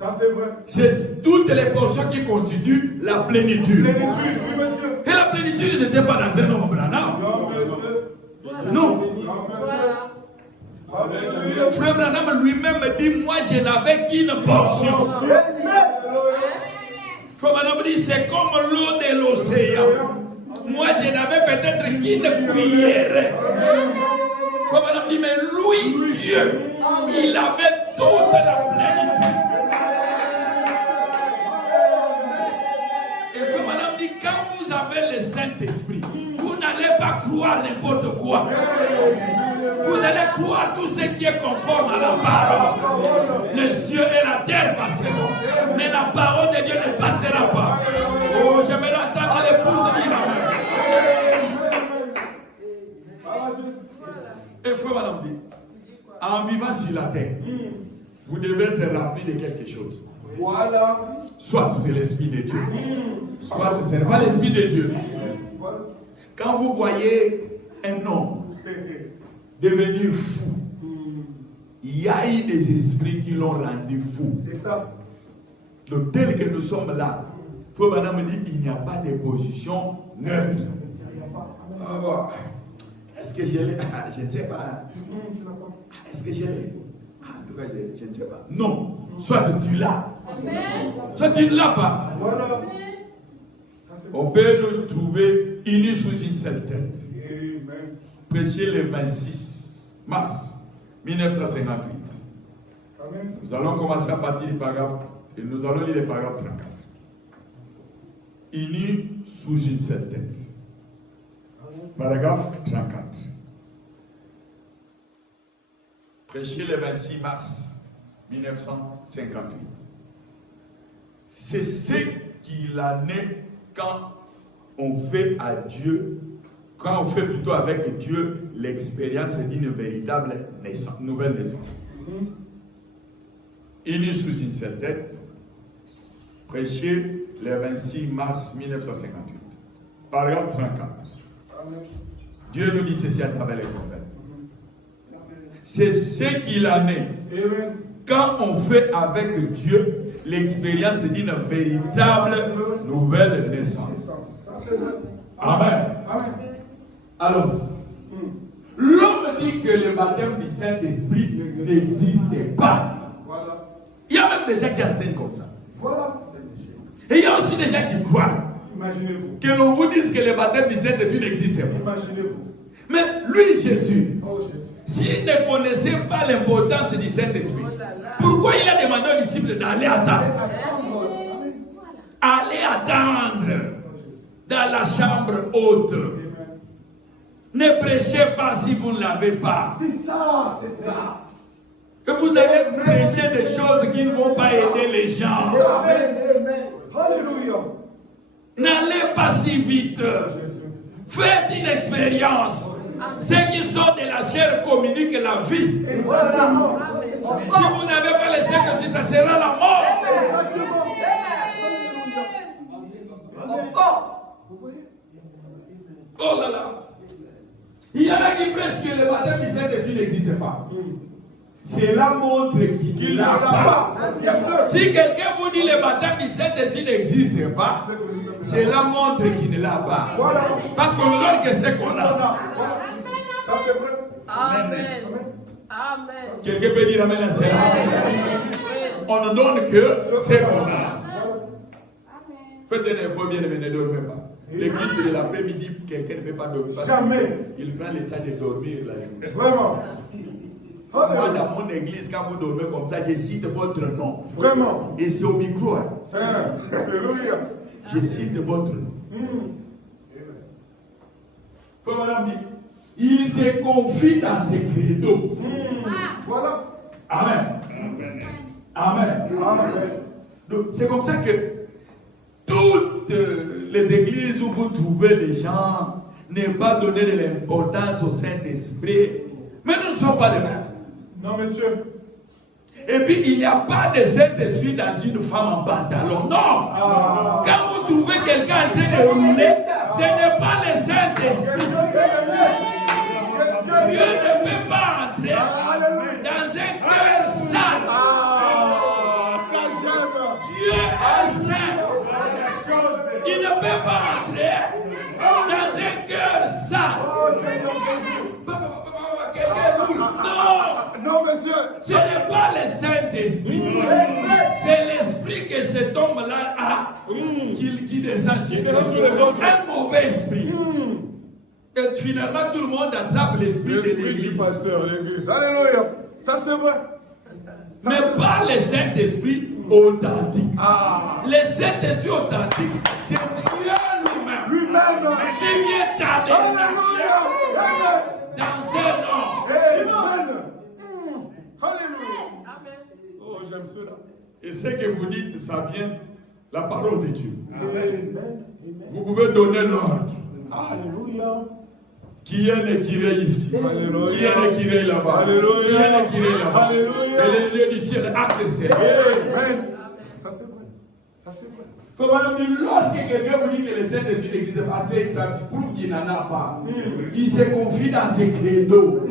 Ça, c'est vrai. C'est toutes les portions qui constituent la plénitude. Plénitude, oui, monsieur. Et la plénitude n'était pas dans un homme Branham. Non, monsieur. Non. Non, monsieur. Alléluia. Frère Branham lui-même dit, moi je n'avais qu'une portion. Frère Branham dit, c'est comme l'eau de l'océan. Moi je n'avais peut-être qu'une cuillère. Frère Branham dit, mais lui, Dieu, il avait toute la plénitude. Et Frère Branham dit, quand vous avez le Saint-Esprit, vous n'allez pas croire n'importe quoi. Vous allez croire tout ce qui est conforme à la parole. Les cieux et la terre passeront, mais la parole de Dieu ne passera pas. Oh, j'aimerais entendre l'épouse dire Amen. Et frère Madame dit, en vivant sur la terre, vous devez être rempli de quelque chose. Voilà. Soit c'est l'Esprit de Dieu, soit ce n'est pas l'Esprit de Dieu. Quand vous voyez un homme devenir fou, il y a eu des esprits qui l'ont rendu fou. C'est ça. Donc, tel que nous sommes là, Frère Branham me dit il n'y a pas de position neutre. Ah, bon. Est-ce que je l'ai? Je ne sais pas. Est-ce que je l'ai? En tout cas, je ne sais pas. Non. Soit tu l'as. Soit tu ne l'as pas. Voilà. On peut nous trouver unis sous une seule tête. Prêcher le 26 mars 1958. Nous allons commencer à partir du paragraphe et nous allons lire le paragraphe 34. Unis sous une seule tête. Paragraphe 34. Prêcher le 26 mars 1958. C'est ce qu'il en est quand on fait à Dieu, quand on fait plutôt avec Dieu l'expérience d'une véritable naissance, nouvelle naissance. Unis sous une seule tête, prêché le 26 mars 1958. Paragraphe 34. Dieu nous dit ceci à travers les prophètes. C'est ce qu'il en est quand on fait avec Dieu l'expérience d'une véritable nouvelle naissance. Amen. Alors, l'homme dit que le baptême du Saint-Esprit n'existe pas. Il y a même des gens qui enseignent comme ça. Et il y a aussi des gens qui croient. Imaginez-vous. Que l'on vous dise que le baptême du Saint-Esprit n'existe pas. Imaginez-vous. Mais lui, Jésus, Oh Jésus. s'il ne connaissait pas l'importance du Saint-Esprit, pourquoi il a demandé aux disciples d'aller attendre? Allez attendre dans la chambre haute. Ne prêchez pas si vous ne l'avez pas. C'est ça, c'est ça. Que vous allez prêcher des choses qui ne vont pas aider les gens. Amen, amen. Alléluia. N'allez pas si vite. Faites une expérience. Ceux qui sont de la chair communiquent la vie. Exactement. Si vous n'avez pas les Saint-Esprit, ça sera la mort. Exactement. Oh là là. Il y en a qui prêchent que le baptême du Saint-Esprit n'existe pas. Cela montre qu'il ne l'a pas. Si quelqu'un vous dit le baptême du Saint-Esprit n'existe pas, cela montre qu'il ne l'a pas. Parce qu'on ne donne que ce qu'on a. Ça c'est vrai. Amen. Amen. Quelqu'un peut dire amen à cela. On ne donne que ce qu'on a. Faites un effort, bien aimé, ne dormez pas. Le culte de l'après-midi, quelqu'un ne peut pas dormir. Jamais. Il prend le temps de dormir la journée. Vraiment. Moi, dans mon église, quand vous dormez comme ça, je cite votre nom. Vraiment. Et c'est au micro. Hein. Alléluia. Je cite votre nom. Frère madame dit, il se confie dans ses credos. Voilà. Amen. Amen. Amen. Donc, c'est comme ça que toutes les églises où vous trouvez les gens ne pas donner de l'importance au Saint-Esprit. Mais nous ne sommes pas les mêmes. Non, monsieur. Et puis, il n'y a pas de Saint-Esprit dans une femme en pantalon. Non. Quand vous trouvez quelqu'un en train de rouler, ce n'est pas le Saint-Esprit. Dieu ne peut pas entrer dans un cœur sale. Dieu est saint. Il ne peut pas entrer dans un cœur sale. Quelqu'un roule. Non. Non, monsieur. Ce n'est pas le Saint-Esprit. C'est l'esprit que cet homme-là a qui descend sur les autres. Un mauvais esprit. Et finalement, tout le monde attrape l'esprit de l'église. Pasteur, l'église. Alléluia. Ça, c'est vrai. Mais pas le Saint-Esprit authentique. Le Saint-Esprit authentique, c'est Dieu lui-même. Lui-même. Qui vient tabernaculer dans un homme. Amen. Alléluia. Oh, j'aime cela. Et ce que vous dites, ça vient la parole de Dieu. Amen. Vous pouvez donner l'ordre. Alléluia. Qui est le Kiré ici? Alléluia. Qui est le Kiré là-bas? Alléluia. Qui est le Kiré là-bas? Alléluia. Et le Dieu du ciel acte ses Amen. Ça, c'est vrai. Ça, c'est vrai. Lorsque quelqu'un vous dit que le Saint-Esprit n'existe pas, ça prouve qu'il n'en a pas. Il se confie dans ses credos.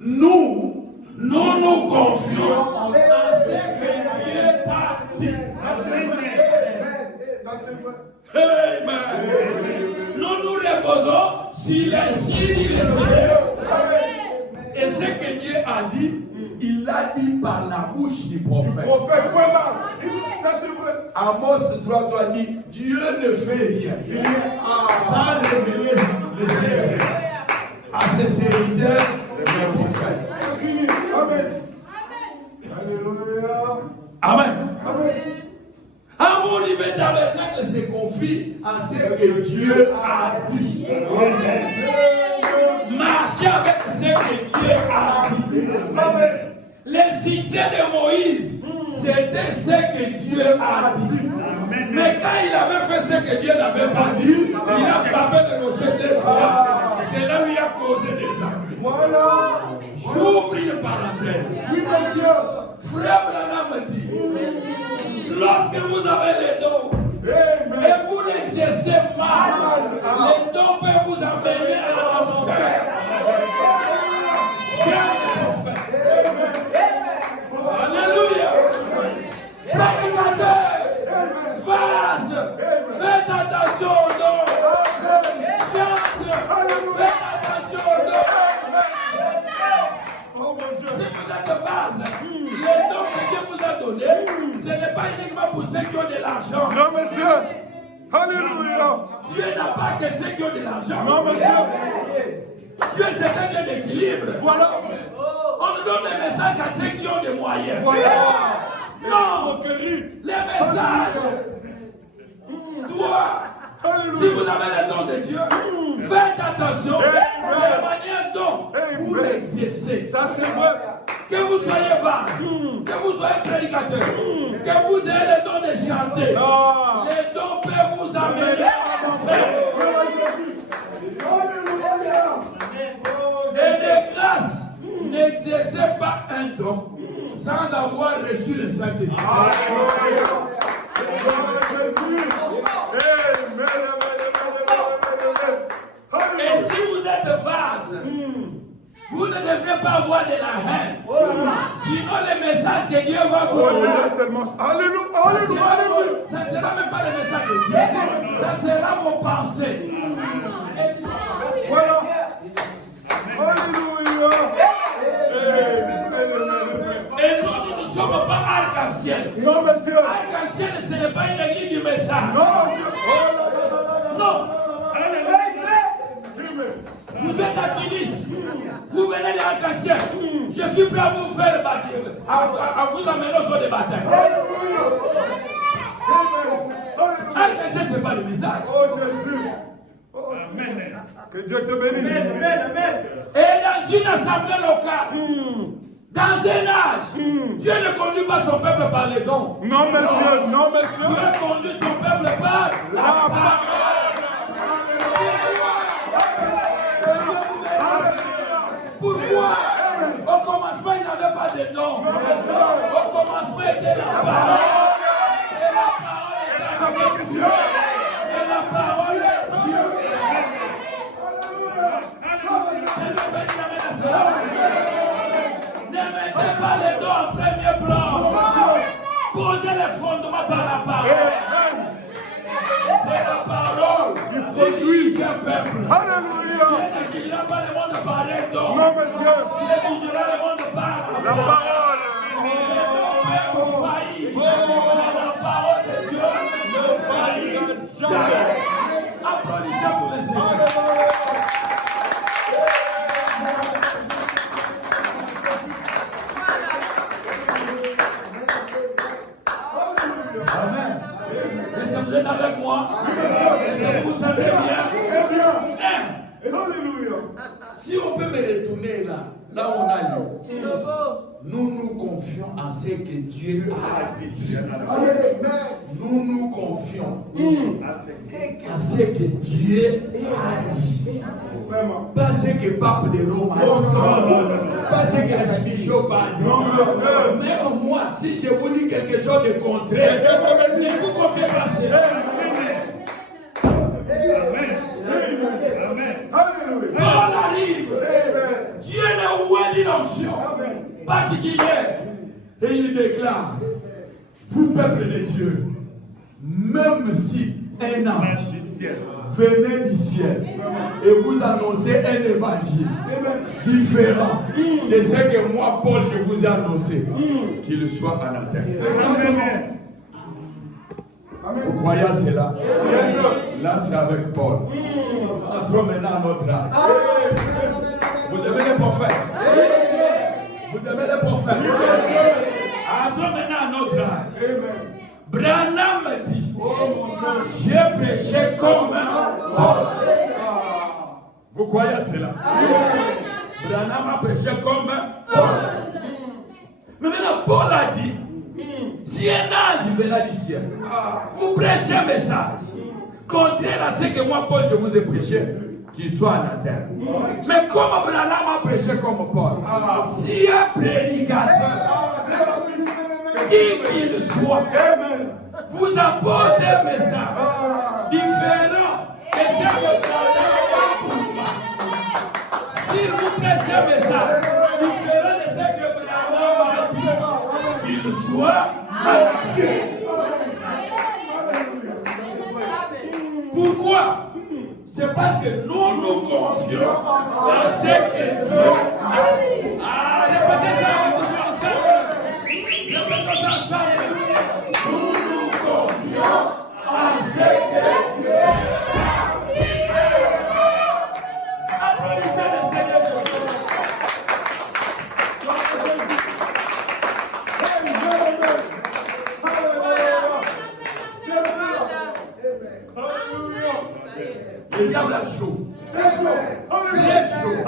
Nous nous nous confions en ce que Dieu a dit. Amen. Nous nous reposons sur les signes du Seigneur. Et ce que Dieu a dit, il l'a dit par la bouche du prophète. Amos 3 dit, Dieu ne fait rien sans révéler le secret à ses serviteurs, les prophètes. Amen. Amour du tabernacle se confie à ce que Dieu a dit. Marcher avec ce que Dieu a dit. Les succès de Moïse, c'était ce que Dieu a dit. Mais quand il avait fait ce que Dieu n'avait pas dit, il a frappé de rocher deux fois. C'est là où il a causé des ennuis. Voilà. J'ouvre une parenthèse. Oui, monsieur. Frère Branham dit, lorsque vous avez les dons, et vous l'exercez mal, les dons peuvent vous amener à l'enfer. J'aime les prophètes. Alléluia. Prédicateur, vase, faites attention aux dons. Chante, faites attention aux dons. Si vous êtes vase, les dons que Dieu vous a donnés, ce n'est pas uniquement pour ceux qui ont de l'argent. Non, monsieur. Alléluia. Dieu n'a pas que ceux qui ont de l'argent. Non, monsieur. Dieu, c'est un Dieu d'équilibre. Voilà. On nous donne des messages à ceux qui ont des moyens. Voilà. Non, les messages. Toi, si vous avez le don de Dieu, faites attention. De manière dont vous l'exercez. Ça, c'est vrai. Que vous soyez vase, que vous soyez prédicateur, que vous ayez le don de chanter, les dons peuvent vous amener à l'enfer. Et de grâce, n'exercez pas un don sans avoir reçu le Saint-Esprit. Et si vous êtes vase, vous ne devrez pas avoir de la haine. Sinon, les messages que Dieu va vous donner, ça ne sera même pas le message de Dieu, ça sera vos pensées. Voilà. Alléluia. Et nous ne sommes pas arc-en-ciel. Non, monsieur. Arc-en-ciel, ce n'est pas une église du message. Non, monsieur. Non. Vous êtes activiste. Vous venez de l'arc-en-ciel. Je suis prêt à vous faire baptême, à vous amener au sol de baptême. Arc-en-ciel, ce n'est pas le message. Oh, Jésus. Amen. Que Dieu te bénisse. Et dans une assemblée locale, dans un âge, Dieu ne conduit pas son peuple par les dons. Non, monsieur. Non, monsieur. Dieu conduit son peuple par la parole. Pourquoi? Au commencement, il n'avait pas de dons. Au commencement, était la parole. Et la parole était avec Dieu. Et la parole est Dieu. Ne mettez pas les dons en premier plan. Posez les fondements par la parole. C'est la parole qui conduit un peuple. Alléluia. Dieu ne guidera pas le monde par les dons. Non, monsieur. Dieu guidera le monde par La parole. Les dons peuvent faillir. Mais la parole de Dieu ne faillit jamais. Applaudissez pour le Seigneur. Amen. Est-ce que vous êtes avec moi? Est-ce que vous vous sentez bien? Alléluia. Si on peut me retourner là où on a lu. Nous nous confions en ce que Dieu a dit. Nous nous confions en ce que Dieu a dit. Pas ce que Pape de Rome a dit. Pas ce que Archbishop a dit. Même moi, si je vous dis quelque chose de contraire, ne vous confiez pas à cela. Paul arrive. Dieu est oué d'une onction. particulière. Et il déclare, vous peuple de Dieu, même si un ange venait du ciel et vous annoncez un évangile différent de ce que moi, Paul, je vous ai annoncé, qu'il soit anathème. Vous croyez à cela? Là, c'est avec Paul. Entrons maintenant à notre âge. Vous aimez les prophètes? Vous aimez les prophètes? Entrons maintenant à notre âge. Branham me dit, j'ai prêché comme Paul. Vous croyez à cela? Branham a prêché comme Paul. Mais maintenant, Paul a dit, si un ange venait du ciel, vous prêchez un message contraire à ce que moi, Paul, je vous ai prêché, qu'il soit anathème. Mais comme Branham a prêché comme Paul, si un prédicateur, qui qu'il soit, vous apporte un message différent de ce que Branham a dit, s'il vous prêchez un message différent de ce que Branham a dit, qu'il soit anathème. Pourquoi? C'est parce que nous nous confions dans ce que Dieu a dit. Répétez ça ensemble. Répétez ça ensemble. Nous nous confions en ce que Dieu a dit. Applaudissez le Seigneur. Le diable a chaud. Très chaud.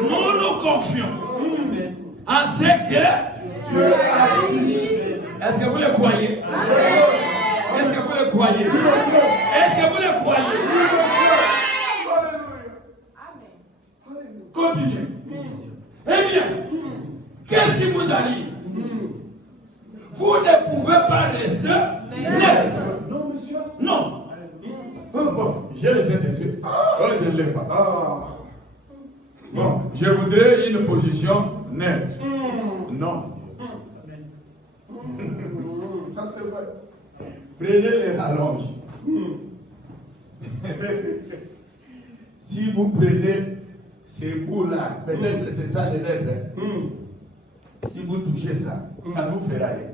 Nous nous confions en ce que Dieu a dit. Est-ce que vous le croyez? Est-ce que vous le croyez? Est-ce que vous le croyez? Continuez. Eh bien, qu'est-ce qui vous arrive? Vous ne pouvez pas rester net. Non, monsieur. Non. Bon, j'ai les Saint-Esprit. Je ne l'ai pas. Bon, je voudrais une position nette. Non. Ça c'est vrai. Prenez les rallonges. Si vous prenez ces bouts-là, peut-être c'est ça les lettres. Si vous touchez ça, ça nous fera rien.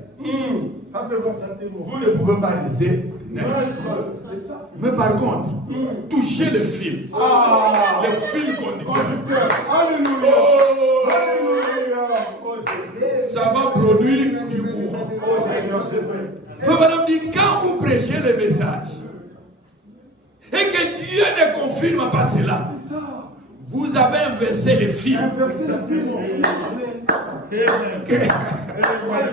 Ça c'est bon, ça vous ne pouvez pas rester neutre. Mais par contre, touchez le fil. Le fil conducteur. Alléluia. Ça va produire du courant. Faut madame dire, quand vous prêchez le message et que Dieu ne confirme pas cela, vous avez inversé le fil.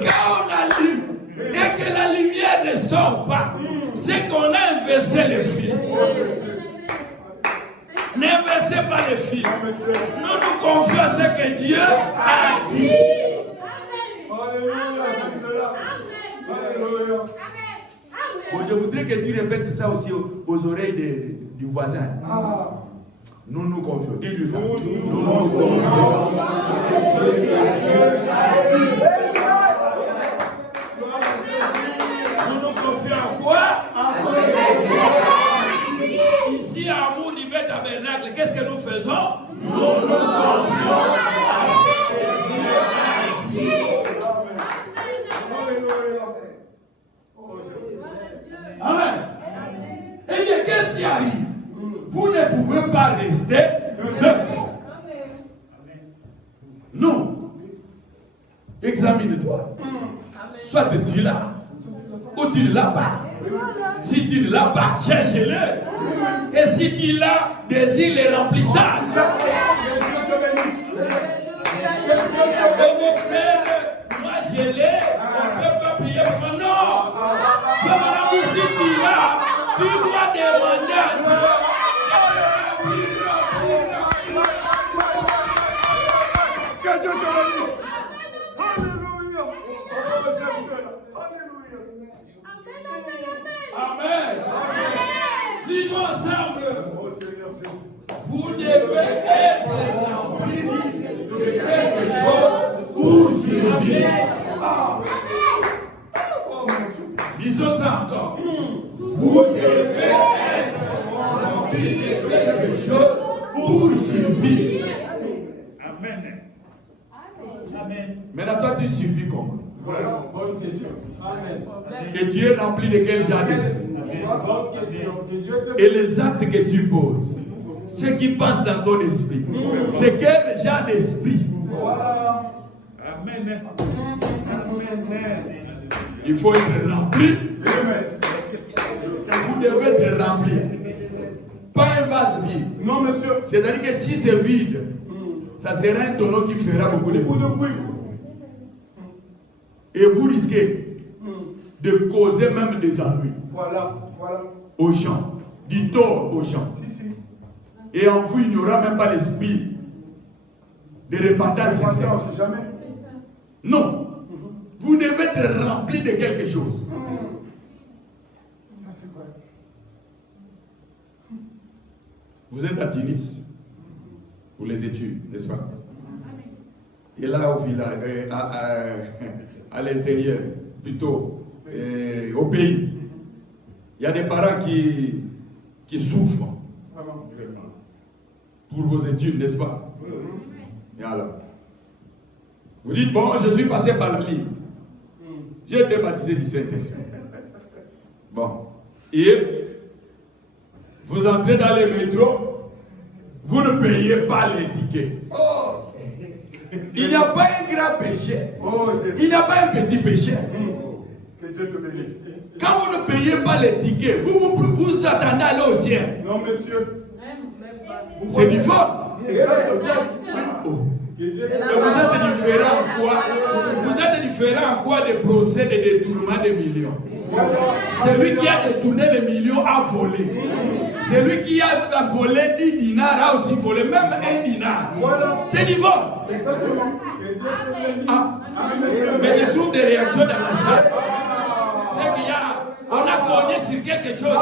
Quand on allume et que la lumière ne sort pas, c'est qu'on a inversé le fil. N'inversez pas le fil. Nous nous confions à ce que Dieu a dit. Bon, je voudrais que tu répètes ça aussi aux oreilles du voisin. Nous nous confions. Dis-lui ça. Nous nous confions. Nous nous confions en quoi? Ici à Amour Nivet Tabernacle, qu'est-ce que nous faisons? Nous nous confions à ce que Dieu a dit. Amen. Eh bien, qu'est-ce qui arrive? Vous ne pouvez pas rester neutre. Non. Examine-toi. Soit tu l'as, ou tu ne l'as pas. Si tu ne l'as pas, cherche-le. Et si tu l'as, désire le remplissage. Mon frère, moi je l'ai, on ne peut pas prier pour moi. Non. Si tu l'as, tu dois demander à Dieu. Que Dieu te bénisse. Alléluia. Oh, j'aime cela. Alléluia. Amen. Lisons ensemble. Oh Seigneur Jésus. Vous devez être rempli de quelque chose pour survivre. Oh mon Dieu. Lisons ça encore. Vous devez être rempli de quelque chose pour survivre. Amen. Amen. Maintenant, toi, tu survis comment? Voilà, bonne question. Amen. Et tu es rempli de quel genre d'esprit? Bonne question. Que Dieu te Et les actes que tu poses, ce qui passe dans ton esprit, c'est quel genre d'esprit? Voilà. Amen. Amen. Il faut être rempli. Amen. Vous devez être rempli. Pas un vase vide. Non, monsieur. C'est-à-dire que si c'est vide, ça sera un tonneau qui fera beaucoup de bruit. Et vous risquez de causer même des ennuis Voilà. Voilà. aux gens, du tort aux gens. Si, si. Et en vous, il n'y aura même pas l'esprit de repentance sincère. On ne sait jamais. Non. Vous devez être rempli de quelque chose. Ça, c'est vrai. Vous êtes à Tunis pour les études, n'est-ce pas? Et là, au village, à l'intérieur, plutôt, au pays, il y a des parents qui souffrent pour vos études, n'est-ce pas? Et alors, vous dites, bon, je suis passé par la ligne. J'ai été baptisé du Saint-Esprit. Bon. Et vous entrez dans les métros, vous ne payez pas les tickets. Oh. Il n'y a pas un grand péché. Oh, Jésus. Il n'y a pas un petit péché. Que Dieu te bénisse. Quand vous ne payez pas les tickets, vous attendez à aller au ciel. Non, monsieur. C'est du vol. Exact. Oh. Que Dieu te Et vous êtes différent en quoi? Vous êtes différent en quoi des procès de détournement de millions? Celui qui a détourné les millions a volé. Celui qui a volé 10 dinars a aussi volé, même 1 dinar. C'est du vol. Exactement. Que Dieu te bénisse. Ah. Amen. Mais je trouve des réactions dans la salle. C'est qu'il y a, on a cogné sur quelque chose.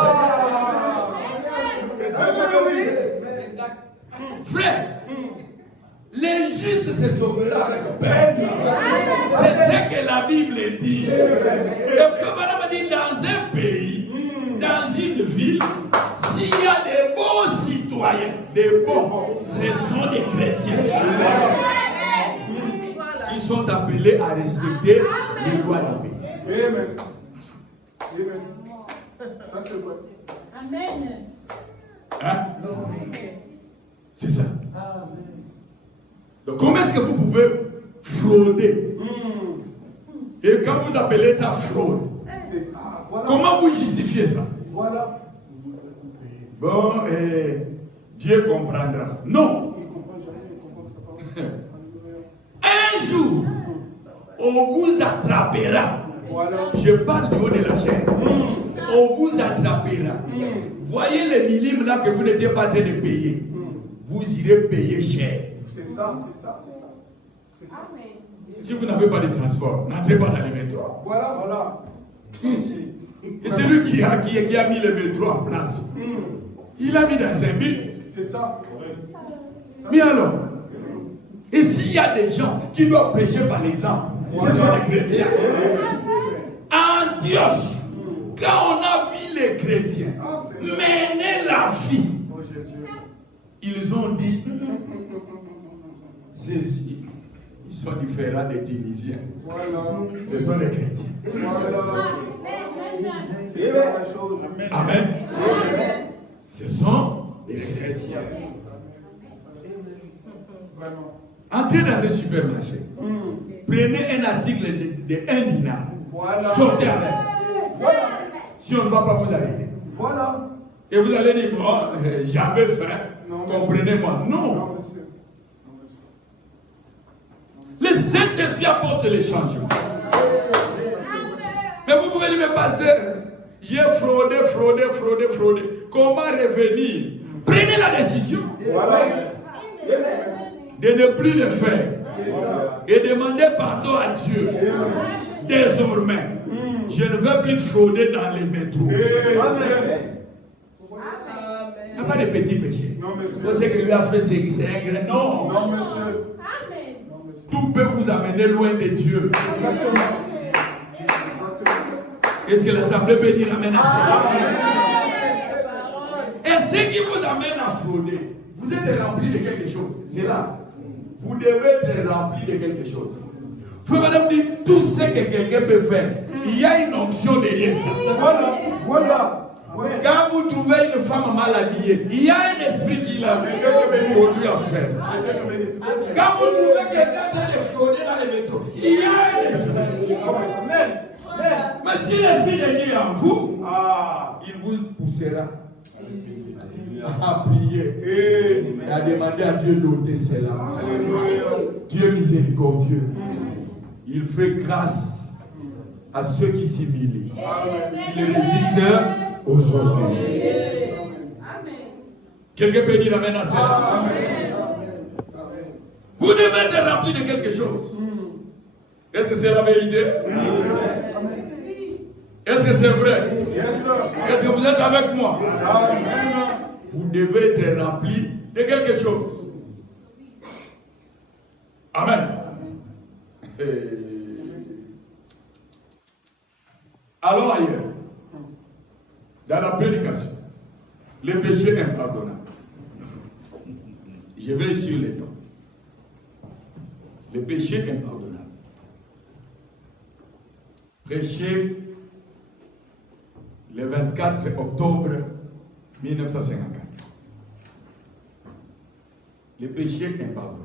Frère, les justes se sauveront avec peine. C'est ce que la Bible dit. Et frère Madame dit, dans un pays, dans une ville, s'il y a des bons citoyens, des bons, ce sont des chrétiens qui sont appelés à respecter les lois du pays. Amen. Amen. Ça, c'est vrai. Amen. Hein? C'est ça. Donc, comment est-ce que vous pouvez frauder? Et quand vous appelez ça fraude, Voilà. comment vous justifiez ça? Voilà. Bon, Dieu comprendra. Non. Il comprend jamais, il comprend sa parole. Un jour, on vous attrapera. Voilà. Je parle du haut de la chair. On vous attrapera. Voyez les millimes là que vous n'étiez pas en train de payer. Vous irez payer cher. C'est ça, c'est ça, c'est ça. C'est ça. Si vous n'avez pas de transport, n'entrez pas dans les métros. Voilà, voilà. Et celui qui a mis le métro en place, il l'a mis dans un but. C'est ça. Mais alors, et s'il y a des gens qui doivent prêcher par l'exemple, ce sont les chrétiens. Antioche, quand on a vu les chrétiens mener la vie, Oh Jésus. ils ont dit, ceci, ils sont différents des Tunisiens. Voilà. Ce sont les chrétiens. Voilà. C'est ça la chose. Amen. Ce sont les chrétiens. Vraiment. Entrez dans un supermarché. Prenez un article de 1 dinar. Voilà. Sortez avec. Voilà. Si on ne va pas vous arrêter. Voilà. Et vous allez dire, bon, j'avais faim. Non, Comprenez-moi. Non. Non, monsieur. Non, monsieur. Le Saint-Esprit apporte les changements. Mais vous pouvez dire, mais pasteur, j'ai fraudé. Comment revenir? Prenez la décision Voilà. de ne plus le faire. Et demandez pardon à Dieu. Désormais, je ne veux plus frauder dans les métros. Amen. pas de petits péchés. Non, monsieur. Vous savez que lui a fait, c'est un grand. Non. Non, monsieur. Tout peut vous amener loin de Dieu. Exactement. Est-ce que l'Assemblée peut dire Amen à ça? Parole. Et ce qui vous amène à frauder, vous êtes rempli de quelque chose. C'est là. Vous devez être rempli de quelque chose. Frère madame dit, tout ce que quelqu'un peut faire, il y a une onction derrière ça. Voilà. Voilà. Quand vous trouvez une femme mal habillée, il y a un esprit qui l'a conduit à faire ça. Quand vous trouvez quelqu'un en train de frauder dans les métros, il y a un esprit. Amen. Mais si l'esprit de Dieu est en vous, il vous poussera à prier et à demander à Dieu d'ôter cela. Dieu miséricordieux, il fait grâce à ceux qui s'humilient. Il résiste aux orgueilleux. Quelqu'un peut dire Amen à cela? Vous devez être rempli de quelque chose. Est-ce que c'est la vérité? Est-ce que c'est vrai? Est-ce que vous êtes avec moi? Vous devez être rempli de quelque chose. Amen. Allons ailleurs. Dans la prédication, les péchés impardonnables. Je vais sur les temps. Les péchés impardonnables. Prêché le 24 octobre 1954. Les péchés impardonnables.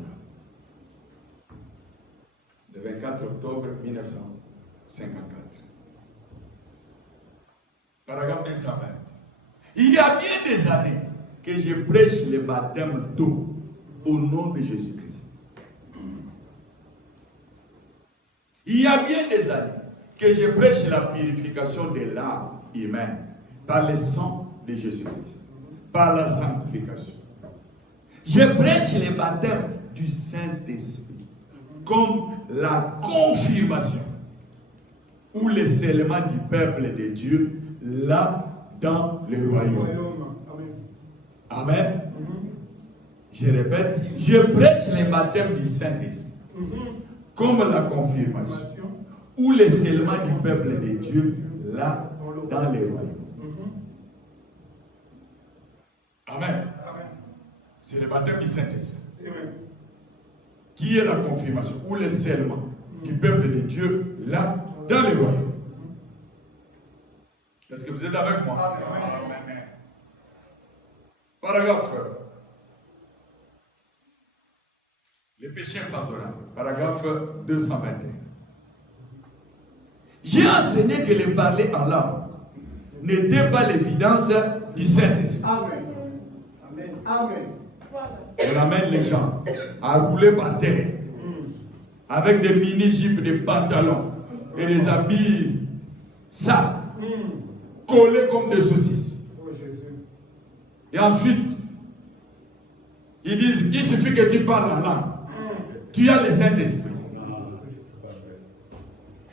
Le 24 octobre 1954. Paragraphe 120. Il y a bien des années que je prêche le baptême d'eau au nom de Jésus-Christ. Il y a bien des années que je prêche la purification de l'âme humaine par le sang de Jésus-Christ, par la sanctification. Je prêche le baptême du Saint-Esprit comme la confirmation ou le scellement du peuple de Dieu là dans le royaume. Amen. Je répète, je prêche le baptême du Saint-Esprit comme la confirmation ou le scellement du peuple de Dieu là dans le royaume. Amen. C'est le baptême du Saint-Esprit qui est la confirmation ou le scellement du peuple de Dieu là dans le royaume. Est-ce que vous êtes avec moi? Amen. Paragraphe. Les péchés impardonnables. Paragraphe 221. J'ai enseigné que le parler en langue n'était pas l'évidence du Saint-Esprit. Amen. Amen. On amène les gens à rouler par terre avec des mini-jupes, des pantalons et des habits sales, collés comme des saucisses. Et ensuite, ils disent, il suffit que tu parles en langue. Tu as le Saint-Esprit.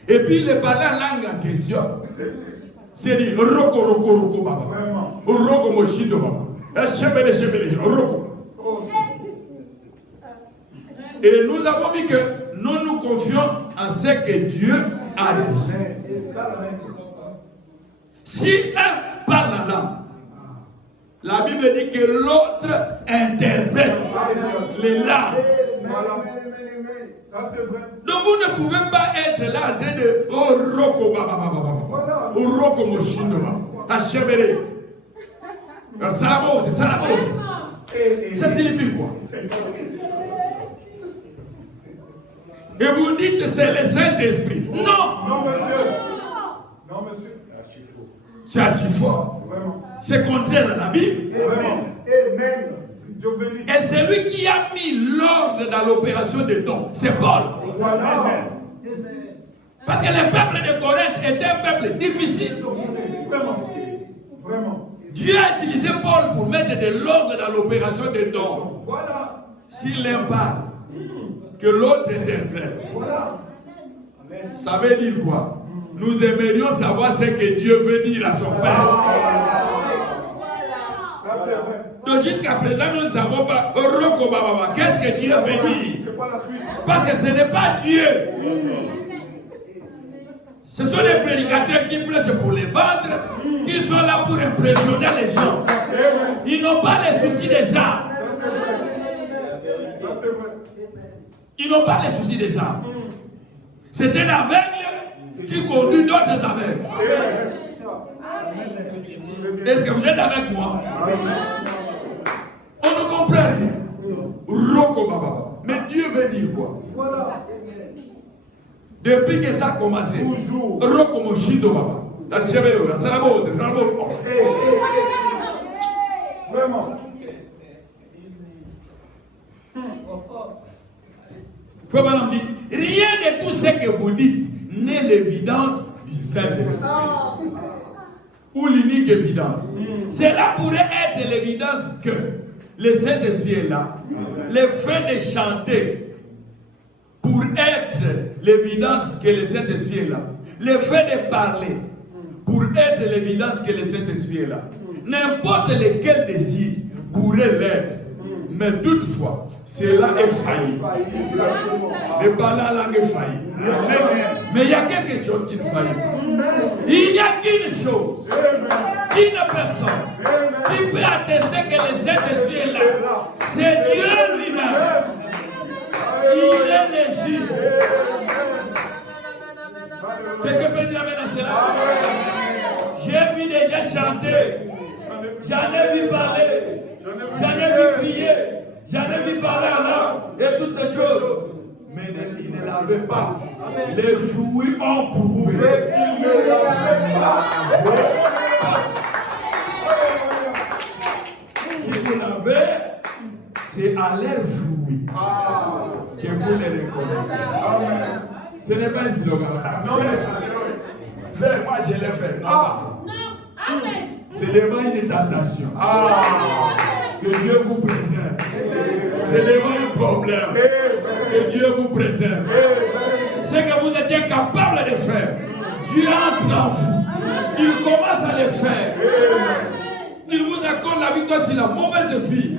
Et puis le parler en langue en question, c'est dit roko baba. Roko moshindo baba. Chebele roko. Et nous avons vu que nous nous confions en ce que Dieu a dit. Si un parle en langue, la Bible dit que l'autre interprète les langues. Donc vous ne pouvez pas être là en train de roko baba, roko moshindo baba, achebele. Ça signifie quoi? Et vous dites que c'est le Saint-Esprit. Non! Non, monsieur. Non, monsieur. C'est archi fort. C'est contraire à la Bible. Amen. Et c'est lui qui a mis l'ordre dans l'opération des dons. C'est Paul. Parce que le peuple de Corinthe était un peuple difficile. Vraiment. Dieu a utilisé Paul pour mettre de l'ordre dans l'opération des dons. Voilà. S'il l'un parle, que l'autre interprète. Ça veut dire quoi? Nous aimerions savoir ce que Dieu veut dire à son Père. Ça, c'est vrai. Donc jusqu'à présent, nous ne savons pas qu'est-ce que Dieu veut dire. Parce que ce n'est pas Dieu. Ce sont les prédicateurs qui prêchent pour les vendre, qui sont là pour impressionner les gens. Ils n'ont pas les soucis des âmes. Ils n'ont pas les soucis des âmes. C'est un aveugle qui conduit d'autres aveugles. Est-ce que vous êtes avec moi? On ne comprend rien. Mais Dieu veut dire quoi? Voilà. Depuis que ça a commencé, toujours. Vraiment. Faut pas nous dire, rien de tout ce que vous dites n'est l'évidence du Saint-Esprit. Ou l'unique évidence. Cela pourrait être l'évidence que le Saint-Esprit est là. Le fait de chanter pour être l'évidence que le Saint-Esprit est là. Le fait de parler pour être l'évidence que le Saint-Esprit est là. N'importe lequel décide pourrait l'être. Mais toutefois, cela est failli. Le parler langue est failli. Mais il y a quelque chose qui est failli. Il n'y a qu'une chose, une personne qui peut attester que le Saint-Esprit est là. C'est Dieu lui-même. Il est légitime. Quelqu'un peut dire amen à cela? J'ai vu des gens chanter. J'en ai vu parler. J'en ai vu crier. J'en ai vu parler en langue. Et toutes ces choses. Mais ils ne l'avaient pas. Les fruits ont prouvé qu'ils ne l'avaient pas. Si vous l'avez, c'est à leurs fruits que vous les reconnaissez. Ce n'est pas un slogan. Non, mais moi je l'ai fait. Non. C'est devant une tentation. Que Dieu vous préserve. C'est devant un problème. Que Dieu vous préserve. Ce que vous étiez capable de faire, Dieu entre en vous. Il commence à le faire. Il vous accorde la victoire sur la mauvaise vie.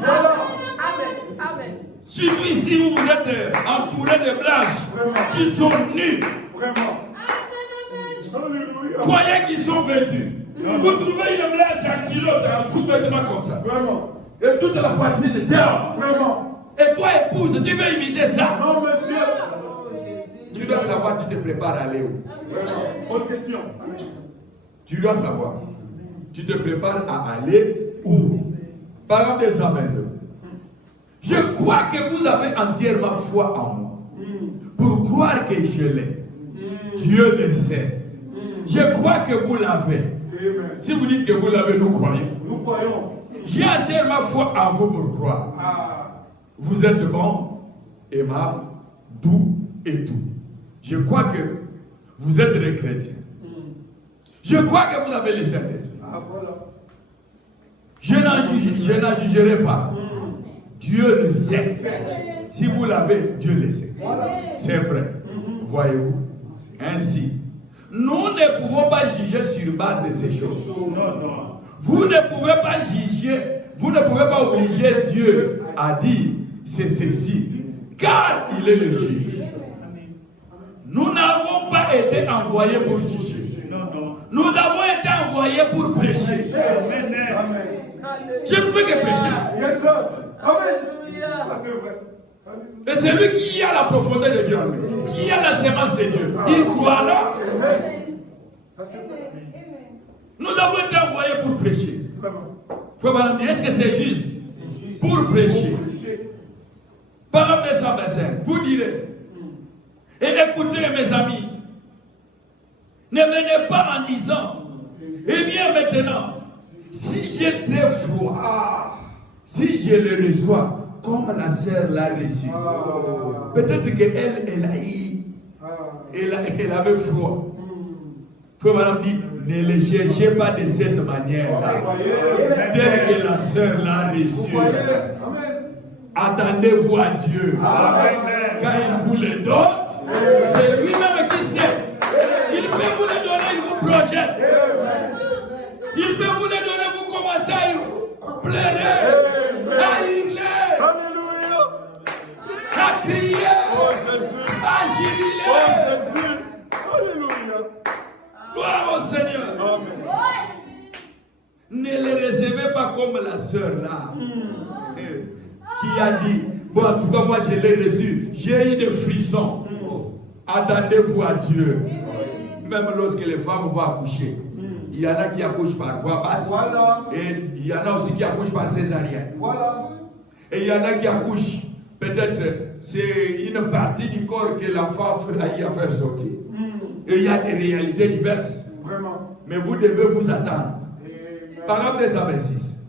Amen. Surtout ici où vous êtes entouré de blanches qui sont nues. Croyez qu'ils sont vêtus. Vous trouvez une blanche en culotte, en sous-vêtement comme ça. Et toute la poitrine est dehors. Et toi, épouse, tu veux imiter ça? Non, monsieur. Tu dois savoir, tu te prépares à aller où? Bonne question. Tu dois savoir, tu te prépares à aller où? Par des amènes. Je crois que vous avez entièrement foi en moi. Pour croire que je l'ai. Dieu le sait. Je crois que vous l'avez. Si vous dites que vous l'avez, nous croyons. Nous croyons. J'ai entièrement foi en vous pour croire. Vous êtes bon, aimable, doux et tout. Je crois que vous êtes des chrétiens. Je crois que vous avez le Saint-Esprit. Je n'en jugerai pas. Dieu le sait. Si vous l'avez, Dieu le sait. C'est vrai. Voyez-vous. Ainsi, nous ne pouvons pas juger sur base de ces choses. Vous ne pouvez pas juger, vous ne pouvez pas obliger Dieu à dire c'est ceci, car il est le juge. Nous n'avons pas été envoyés pour juger. Nous avons été envoyés pour prêcher. Je ne fais que prêcher. Yes, sir. Amen. Ça, c'est vrai. Et c'est lui qui a la profondeur de Dieu, qui a la sémence de Dieu. Il croit là. Ça, c'est vrai. Nous avons été envoyés pour prêcher. Faut me dire, est-ce que c'est juste? Pour prêcher. Parole 225, vous direz. Et écoutez mes amis, ne venez pas en disant, eh bien maintenant, si j'ai très froid, si je le reçois comme la sœur l'a reçu, peut-être qu'elle, elle avait froid. Faut madame dire, ne le cherchez pas de cette manière-là, telle que la sœur l'a reçu. Attendez-vous à Dieu. Quand il vous le donne, c'est lui-même qui sait. Il peut vous le donner, il vous projette. Il peut vous le donner, vous commencez à pleurer. pas comme la sœur là, qui a dit, bon, en tout cas, moi je l'ai reçu, j'ai eu des frissons. Attendez-vous à Dieu. Même lorsque les femmes vont accoucher, il y en a qui accouchent par voie basse. Voilà. Et il y en a aussi qui accouchent par césarienne. Voilà. Et il y en a qui accouchent, peut-être c'est une partie du corps que l'enfant a eu à faire sortir. Et il y a des réalités diverses. Vraiment. Mais vous devez vous attendre. Parole 226.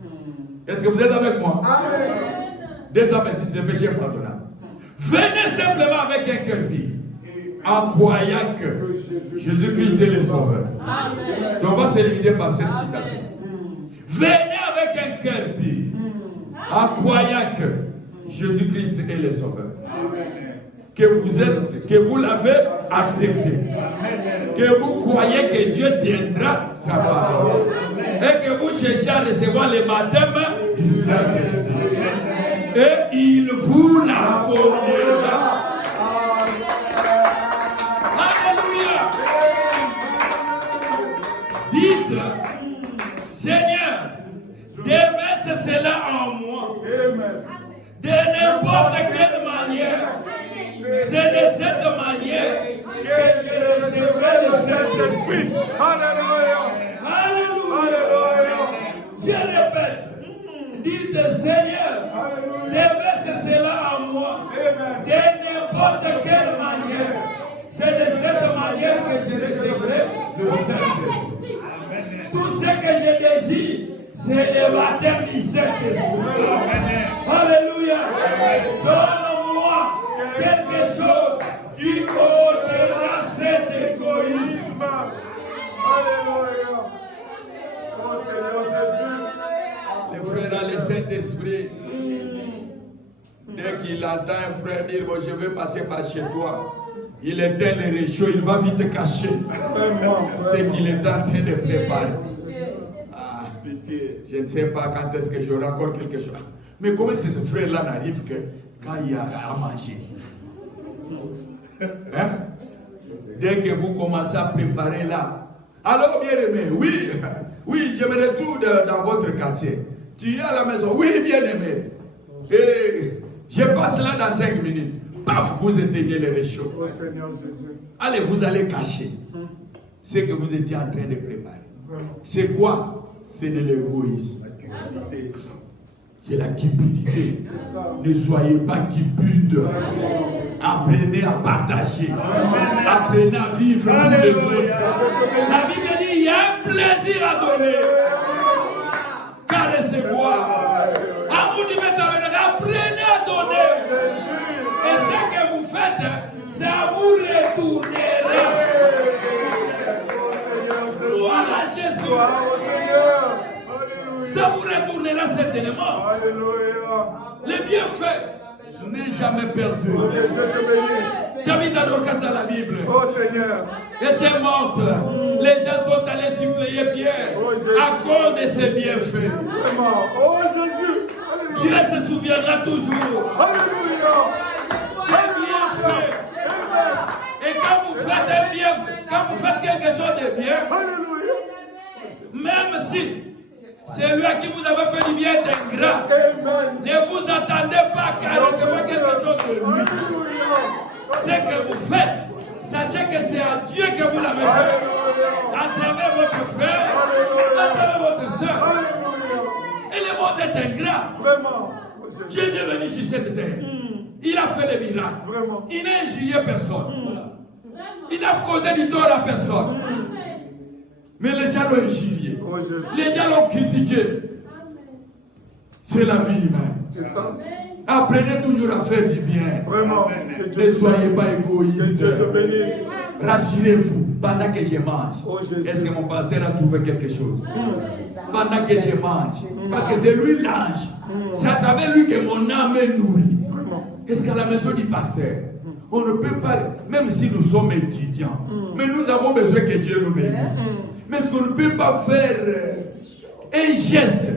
Est-ce que vous êtes avec moi? Amen. 226, le péché pardonnable. Venez simplement avec un cœur pur, en croyant que Jésus-Christ est le Sauveur. Amen. Donc on va se limiter par cette citation. Venez avec un cœur pur, en croyant que Jésus-Christ est le Sauveur. Que vous l'avez accepté. Que vous croyez que Dieu tiendra sa parole. Et que vous cherchez à recevoir le baptême du Saint-Esprit. Et il vous l'accordera. Alléluia. Dites, Seigneur, déverse cela en moi. De n'importe quelle manière. C'est de cette manière que je recevrai le Saint-Esprit. Alléluia. Alléluia. Je répète. Dites, Seigneur, déverse cela en moi. De n'importe quelle manière. C'est de cette manière que je recevrai le Saint-Esprit. Tout ce que je désire, c'est le baptême du Saint-Esprit. Alléluia. Donne-moi quelque chose qui ôtera cet égoïsme. Alléluia. Oh Seigneur Jésus. Le frère a le Saint-Esprit. Dès qu'il entend un frère dire, bon, je vais passer par chez toi, il éteint les réchauds, il va vite cacher ce qu'il est en train de préparer. Ah, je ne sais pas quand est-ce que j'aurai encore quelque chose. Mais comment est-ce que ce frère-là n'arrive que quand il y a à manger? Hein? Dès que vous commencez à préparer là. Alors, bien aimé, oui, oui, j'aimerais tout dans votre quartier. Tu es à la maison, oui, bien aimé. Et je passe là dans 5 minutes. Paf, vous éteignez les réchauds. Oh Seigneur Jésus. Allez, vous allez cacher ce que vous étiez en train de préparer. C'est quoi? C'est de l'égoïsme. C'est la cupidité. Ne soyez pas cupides. Apprenez à partager. Apprenez à vivre pour les autres. La Bible dit il y a un plaisir à donner. Car recevoir. Apprenez à donner. Et ce que vous faites, ça vous retournera. Gloire à Jésus. Ça vous retournera certainement. Les bienfaits n'est jamais perdu. David a Dorcas dans la Bible. Oh Seigneur. Était morte. Les gens sont allés suppléer Pierre à cause de ses bienfaits. Vraiment. Oh Jésus. Dieu se souviendra toujours. Alléluia. Un bienfait. Et quand vous faites un bienfait, quand vous faites quelque chose de bien, Alléluia. même si c'est lui à qui vous avez fait du bien est ingrat, ne vous attendez pas qu'à recevoir quelque chose de lui. Ce que vous faites, sachez que c'est à Dieu que vous l'avez fait. À travers votre frère, à travers votre soeur. Et le monde est ingrat. Vraiment. Jésus est venu sur cette terre. Il a fait des miracles. Vraiment. Il n'a injurié personne. Il n'a causé du tort à personne. Mais les gens l'ont injurié. Oh Jésus. Les gens l'ont critiqué. C'est la vie humaine. C'est ça. Apprenez toujours à faire du bien. Vraiment. Ne soyez pas Que égoïstes. Dieu te bénisse. Rassurez-vous, pendant que je mange, Oh Jésus. est-ce que mon pasteur a trouvé quelque chose? Pendant que je mange, parce que c'est lui l'ange. C'est à travers lui que mon âme est nourrie. Est-ce qu'à la maison du pasteur, on ne peut pas, même si nous sommes étudiants, mais nous avons besoin que Dieu nous bénisse. Mais est-ce qu'on ne peut pas faire un geste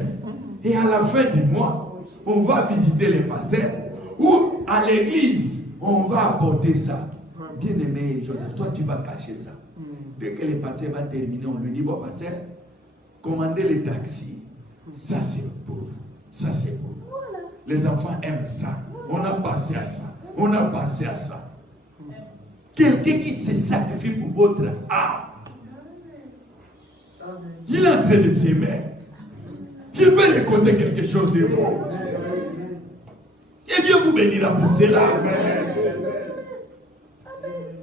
et à la fin du mois, on va visiter les pasteurs ou à l'église, on va apporter ça. Bien aimé Joseph, toi tu vas cacher ça. Dès que le pasteur va terminer, on lui dit, bon pasteur, commandez les taxis. Ça c'est pour vous. Ça c'est pour vous. Les enfants aiment ça. On a pensé à ça. On a pensé à ça. Quelqu'un qui se sacrifie pour votre âme. Il est en train de s'aimer. Il peut récolter quelque chose de vous. Et Dieu vous bénira pour cela.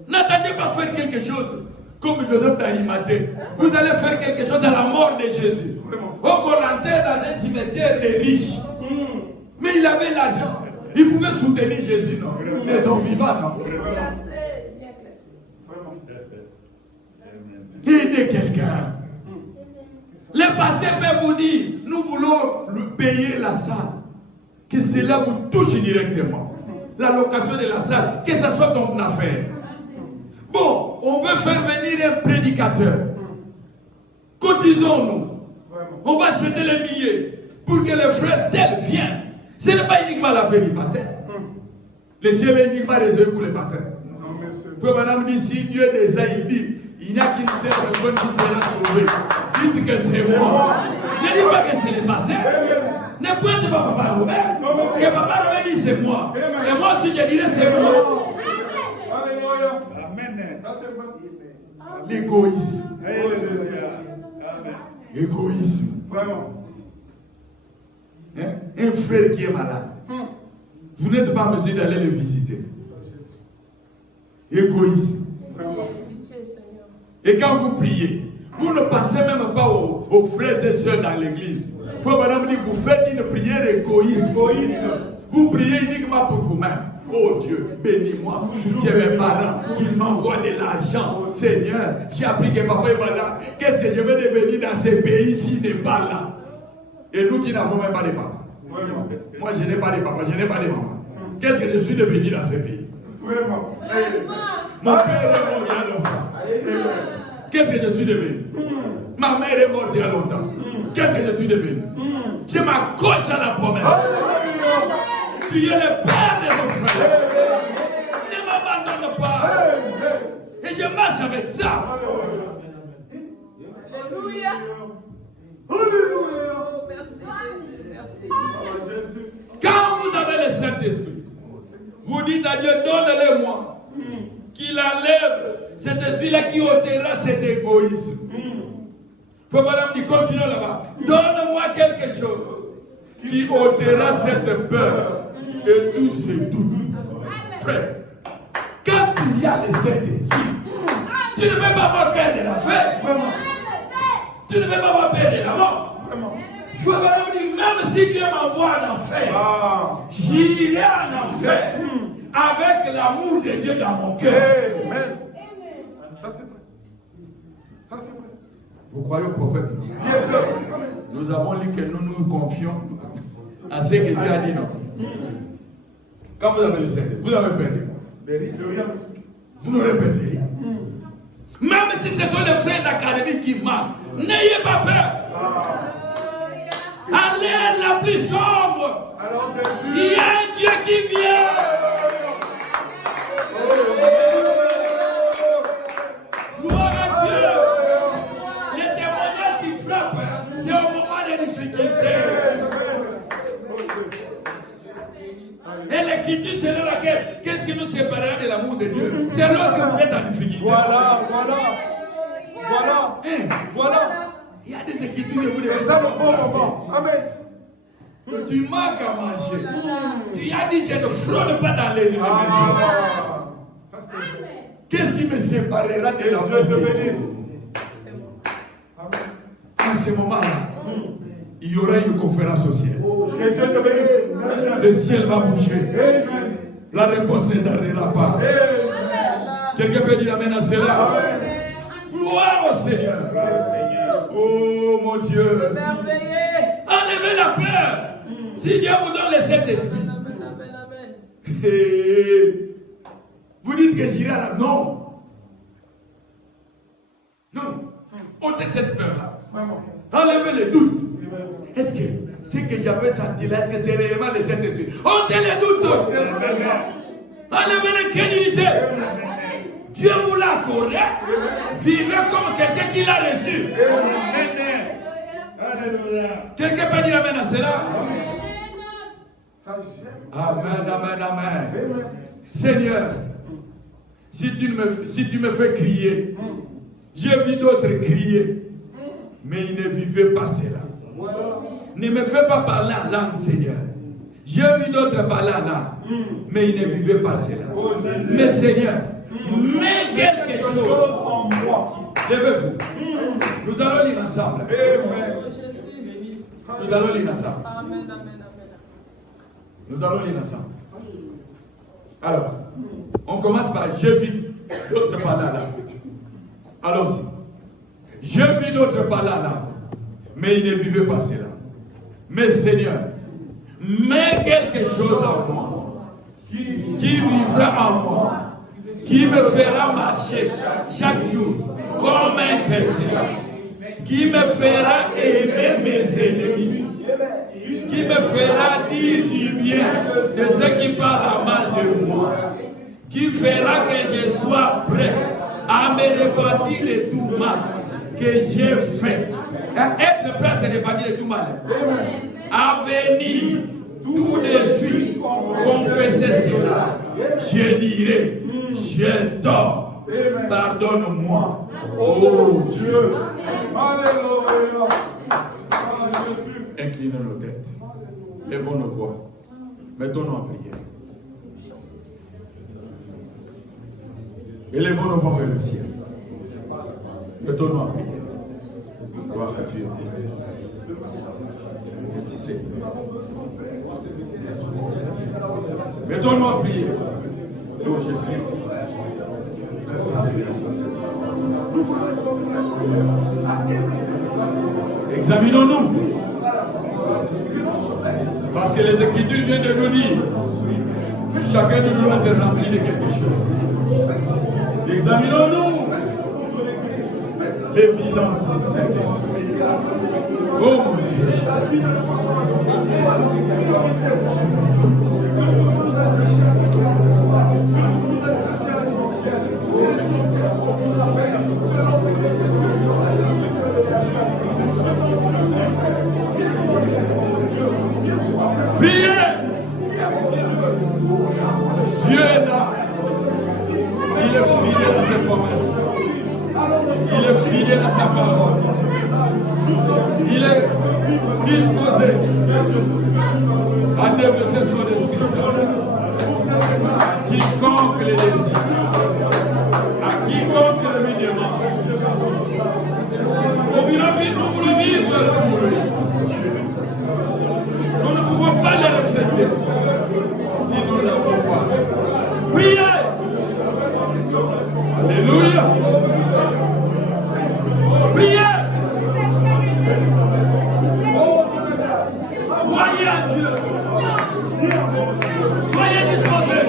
N'attendez pas faire quelque chose comme Joseph d'Arimathée. Vous allez faire quelque chose à la mort de Jésus. On l'enterre dans un cimetière des riches. Mais il avait l'argent. Il pouvait soutenir Jésus, non? Mais son vivant, non? Aidez quelqu'un. Les pasteurs peuvent vous dire, nous voulons payer la salle. Que cela vous touche directement. La location de la salle, que ce soit ton affaire. Bon, on veut faire venir un prédicateur. Cotisons-nous. On va jeter les billets pour que le frère tel vienne. Ce n'est pas uniquement l'affaire du pasteur. Le ciel est uniquement réservé pour les pasteurs. Frère madame dit, si Dieu déjà il dit, il n'y a qu'une seule personne qui sera sauvée. Dites que c'est moi. Ne dis pas que c'est le pasteur. Ne pointe pas Papa Robert. Que Papa Robert dit c'est moi. Et moi aussi je dirais c'est moi. Amen. L'égoïsme. Égoïsme. Vraiment. Hein? Un frère qui est malade. Vous n'êtes pas en mesure d'aller le visiter. Égoïsme. Et quand vous priez, vous ne pensez même pas aux frères et sœurs dans l'église. Il faut madame dire, vous faites une prière égoïste. Vous priez uniquement pour vous-même. Oh Dieu, bénis-moi, soutiens mes parents, qu'ils m'envoient de l'argent. Seigneur, j'ai appris que papa est malade. Qu'est-ce que je vais devenir dans ces pays s'il n'est pas là? Et nous qui n'avons même pas de papa. Moi, je n'ai pas de papa, je n'ai pas de maman. Qu'est-ce que je suis devenu dans ces pays? Vraiment. Mon père est mort il y a longtemps. Qu'est-ce que je suis devenu? Ma mère est morte il y a longtemps. Qu'est-ce que je suis devenu? Je m'accroche à la promesse. Tu es le père de nos frères. Ne m'abandonne pas. Et je marche avec ça. Alléluia. Oh, merci Jésus. Quand vous avez le Saint-Esprit, vous dites à Dieu, donne-le-moi. Qu'il enlève cet esprit-là qui ôtera cet égoïsme. Faut madame dire, continue là-bas. Donne-moi quelque chose qui ôtera cette peur et tous ces doutes. Frère, quand il y a le Saint-Esprit, tu ne peux pas avoir peur de la fête. Tu ne peux pas avoir peur de la mort. Je veux madame dire, même si Dieu m'envoie en enfer, j'irai en enfer avec l'amour de Dieu dans mon cœur. Amen. Ça c'est vrai. Ça c'est vrai. Vous croyez au prophète? Bien sûr. Nous avons lu que nous nous confions à ce que Dieu a dit non. Quand vous avez le Saint-Esprit, vous avez perdu. Vous n'aurez perdu rien. Même si ce sont les frères académiques qui manquent, n'ayez pas peur. Allez la plus sombre. Il y a un Dieu qui vient. Gloire à Dieu. Les témoignages qui frappent, c'est au moment des difficultés. Et l'écriture, c'est là laquelle, qu'est-ce qui nous séparera de l'amour de Dieu? C'est lorsque vous êtes en difficulté. Voilà. Il y a des écritures que vous devez Ça savoir. bon moment. Amen. Tu manques à manger. Tu as dit, je ne frôle pas dans les Ça c'est vrai. Qu'est-ce qui me séparera de l'amour Dieu te de Dieu? bénisse. En ce moment-là, il y aura une conférence au ciel. Que Dieu te bénisse. Le ciel va bouger. Amen. La réponse ne tardera pas. Quelqu'un peut dire amen à cela? Gloire au Seigneur. Oh mon Dieu. Enlevez la peur. Si Dieu vous donne le Saint-Esprit. Vous dites que j'irai à la... Non. Non. Ôtez cette peur-là. Enlevez les doutes. Est-ce que ce que j'avais senti là, est-ce que c'est réellement le Saint-Esprit? Ôtez les doutes. Enlevez l'incrédulité. Dieu vous l'a accordé. Vivez comme quelqu'un qui l'a reçu. Quelqu'un peut dire amen à cela? Ça gêne. Amen, amen, amen. Seigneur, si tu me fais crier, j'ai vu d'autres crier, mais ils ne vivaient pas cela. Ne me fais pas parler en langue, Seigneur. J'ai vu d'autres parler en langue, mais ils ne vivaient pas cela. Mais Seigneur, mets quelque chose en moi. Levez-vous. Nous allons lire ensemble. Nous allons lire ensemble. Amen, amen, amen. Nous allons lire ensemble. Alors, on commence par j'ai vu d'autres parler en langue. Allons-y. J'ai vu d'autres parler en langue, mais ils ne vivaient pas cela. Mais Seigneur, mets quelque chose en moi qui vivra en moi, qui me fera marcher chaque jour comme un chrétien, qui me fera aimer mes ennemis, qui me fera dire du bien de ceux qui parlent mal de moi, qui fera que je sois prêt à me repentir de tout mal que j'ai fait. Être prêt à se repentir de tout mal. À venir tout de suite confesser cela. Je dirai, j'ai tort. Pardonne-moi. Oh Dieu. Alléluia. Inclinons nos têtes. Levons nos voix. Mettons-nous en prière. Élevons nos voix vers le ciel. Mettons-nous en prière. Gloire à Dieu. Merci Seigneur. Mettons-nous en prière. Oh Jésus. Merci Seigneur. Examinons-nous. Parce que les Écritures viennent de nous dire que chacun de nous doit être rempli de quelque chose. Examinons-nous. L'évidence est Saint-Esprit. Oh mon Dieu. Priez. Dieu est là. Il est fidèle à ses promesses. Il est fidèle à sa parole. Il est disposé à déverser son Esprit Saint. À quiconque le désire, à quiconque le lui demande. Nous voulons vivre pour lui. Nous ne pouvons pas le refléter si nous ne l'avons pas. Priez. Alléluia. Priez. Croyez à Dieu. Soyez disposés.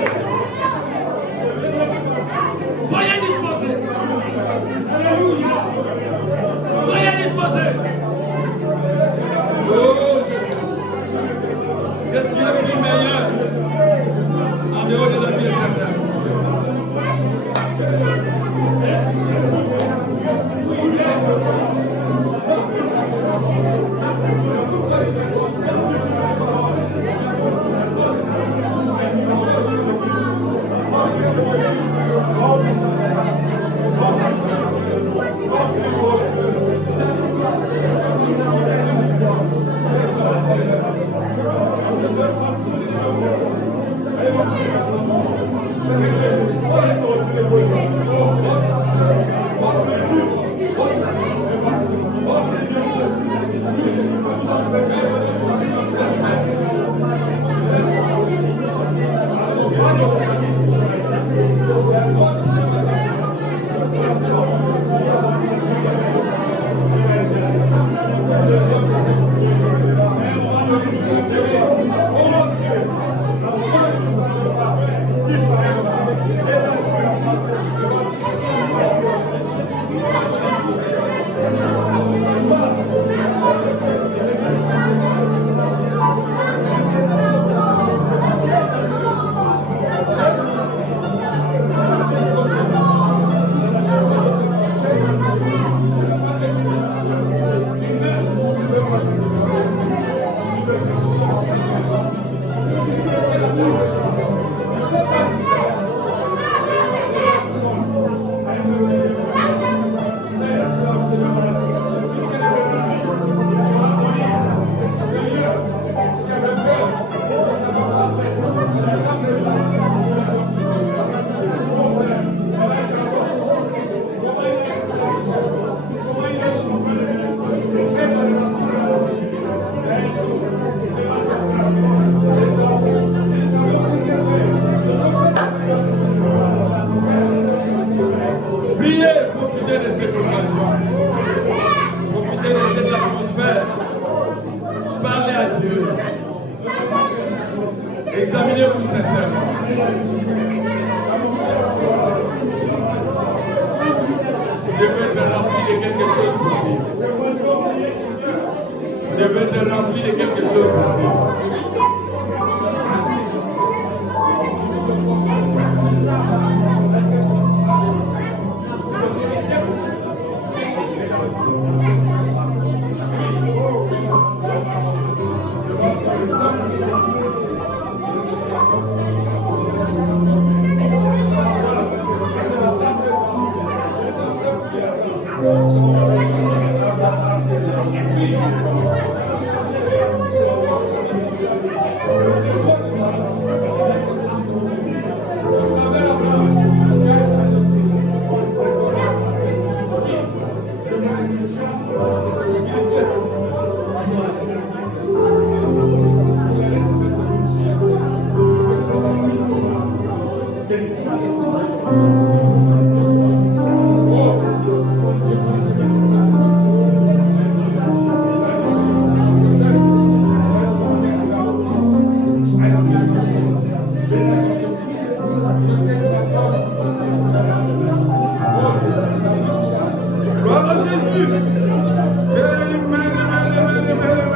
Profitez de cette occasion. Profitez de cette atmosphère. Parlez à Dieu. Examinez-vous sincèrement. Vous devez être rempli de quelque chose pour vivre. Vous devez être rempli de quelque chose pour vivre. Gloire à Jésus. Amen, amen, amen, amen,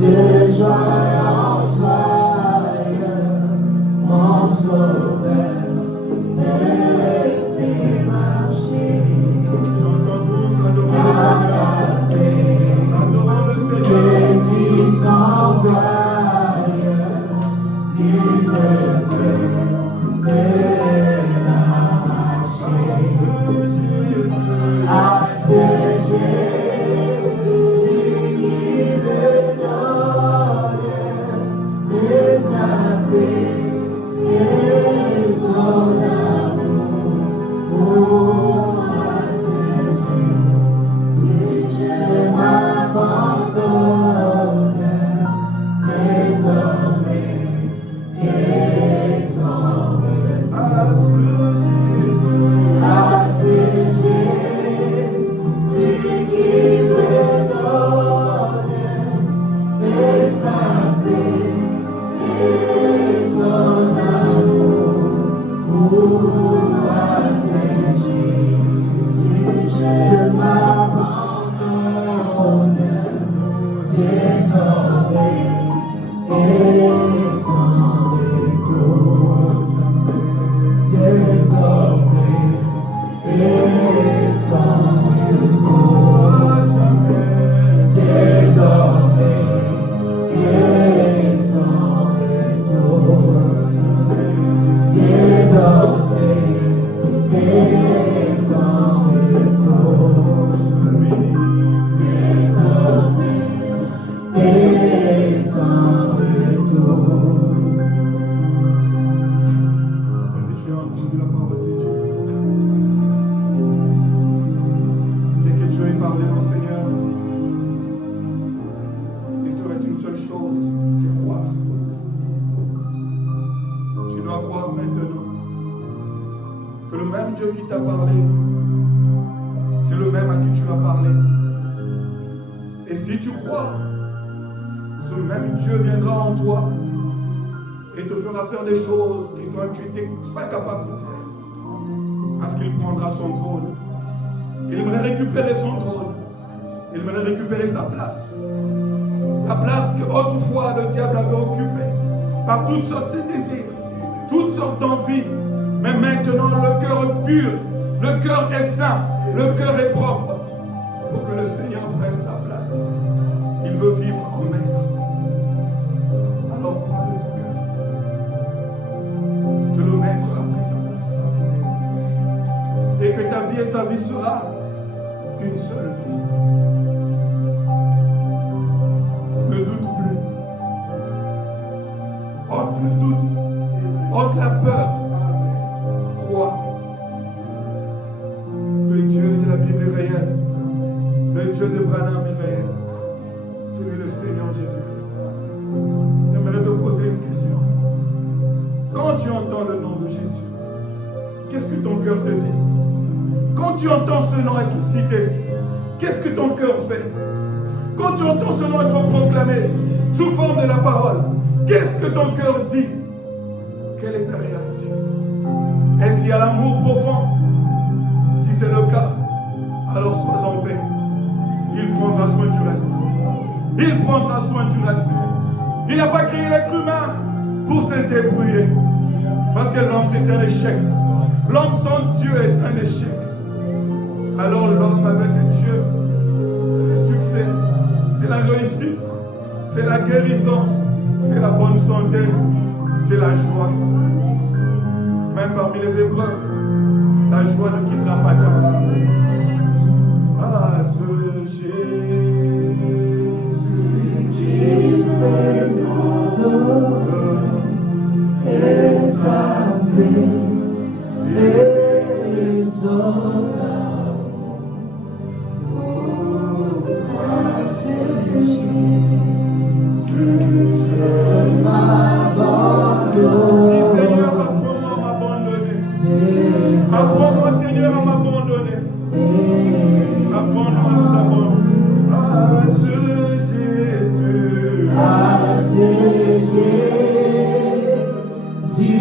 de joie en joie, mon sauveur me fait marcher. J'entends tous adorer le Seigneur. Adorons le Seigneur. Le Christ envoie une à ce Jésus qui me donne de sa paix et son amour. Oh, à ce Jésus, je m'abandonne désormais et sans À ce Jésus. à ce Jésus qui me donne de sa paix et son amour. Oh, à ce Jésus, je m'abandonne désormais et sans retour. Désormais et sans retour. Désormais et sans retour. Désormais et sans retour. Désormais et sans retour. Et tu as entendu la parole de Dieu. Et que tu aies parlé au Seigneur. Il te reste une seule chose, c'est croire. Tu dois croire maintenant que le même Dieu qui t'a parlé, c'est le même à qui tu as parlé. Et si tu crois, ce même Dieu viendra en toi et te fera faire des choses que toi tu n'étais pas capable de faire. Parce qu'il prendra son trône. Il aimerait récupérer son trône. Il aimerait récupérer sa place. La place que autrefois le diable avait occupée par toutes sortes de désirs, toutes sortes d'envies. Mais maintenant le cœur est pur, le cœur est saint, le cœur est propre. Pour que le Seigneur prenne sa place. Il veut vivre en maître. Alors crois de ton cœur que le maître a pris sa place. Et que ta vie et sa vie sera une seule vie. Ne doute plus. Ôte le doute. Ôte la peur. Crois. Le Dieu de la Bible est réel. Le Dieu de Branham est réel. Celui le Seigneur Jésus-Christ. J'aimerais te poser une question. Quand tu entends le nom de Jésus, qu'est-ce que ton cœur te dit? Quand tu entends ce nom être cité, qu'est-ce que ton cœur fait? Quand tu entends ce nom être proclamé sous forme de la parole, qu'est-ce que ton cœur dit? Quelle est ta réaction? Est-ce qu'il y a l'amour profond? Si c'est le cas, alors sois en paix. Il prendra soin du reste. Il prendra soin du reste. Il n'a pas créé l'être humain pour se débrouiller. Parce que l'homme c'est un échec. L'homme sans Dieu est un échec. Alors l'homme avec Dieu, c'est le succès, c'est la réussite, c'est la guérison, c'est la bonne santé, c'est la joie. Même parmi les épreuves, la joie ne quittera pas ta vie. Ah, ce Jésus qui me donne Et sa paix et son amour. Oh, à ce Jésus, je m'abandonne. Dis Seigneur, apprends-moi à m'abandonner. Apprends-moi Seigneur à m'abandonner. Apprends-moi à nous abandonner. À ce Jésus. À ce Jésus qui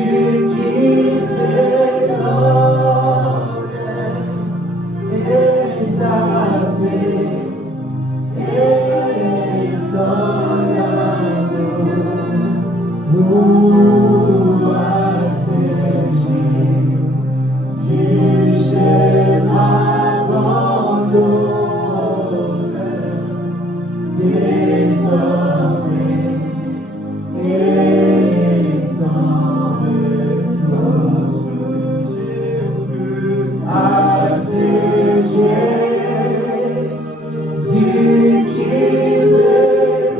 me donne et sa paix et son amour. Jésus, je m'abandonne désormais et sans retour à ce Jésus qui me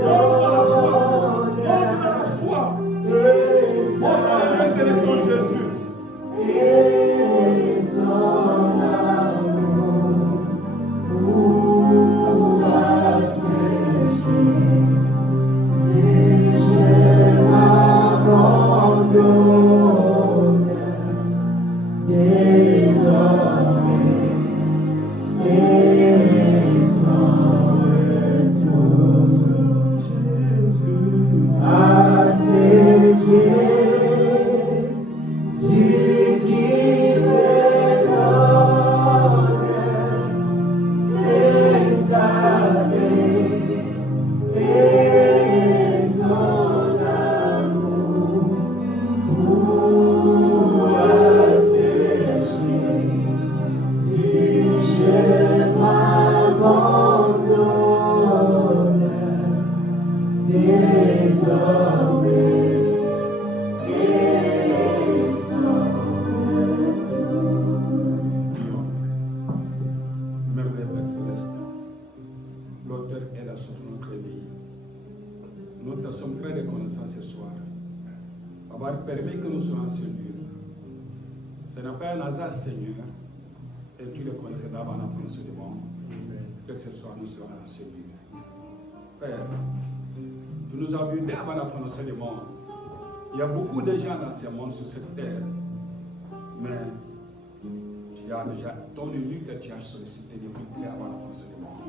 donne Jésus. et son amour pour assécher. Si je m'abandonne désormais et sans retour assécher. Jésus qui me donne et savait et son amour pour assécher. Si je m'abandonne désormais. Merveilleux Père Céleste, l'auteur et la source de notre vie. Nous te sommes très reconnaissants ce soir d'avoir permis que nous soyons en ce lieu. Ce n'est pas un hasard, Seigneur, et tu le connais d'avant la fondation du monde, que ce soir nous serons en ce lieu. Père, tu nous as vus avant la fondation du monde. Il y a beaucoup de gens dans ce monde, sur cette terre, mais tu as déjà ton élu que tu as sollicité depuis très avant la fondation du monde.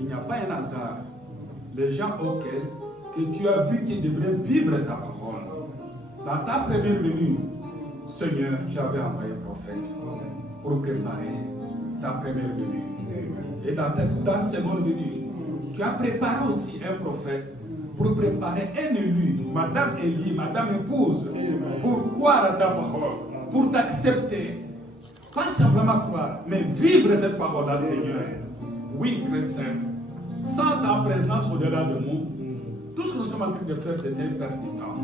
Il n'y a pas un hasard. Les gens auxquels que tu as vu qu'ils devraient vivre ta parole. Dans ta première venue, Seigneur, tu avais envoyé un prophète pour préparer ta première venue. Et dans ta seconde venue, tu as préparé aussi un prophète pour préparer un élu, Madame Élie, Madame épouse, pour croire à ta parole, pour t'accepter. Pas simplement croire, mais vivre cette parole-là, Seigneur. Oui, très saint. Sans ta présence au-delà de nous, tout ce que nous sommes en train de faire, c'était une perte de temps.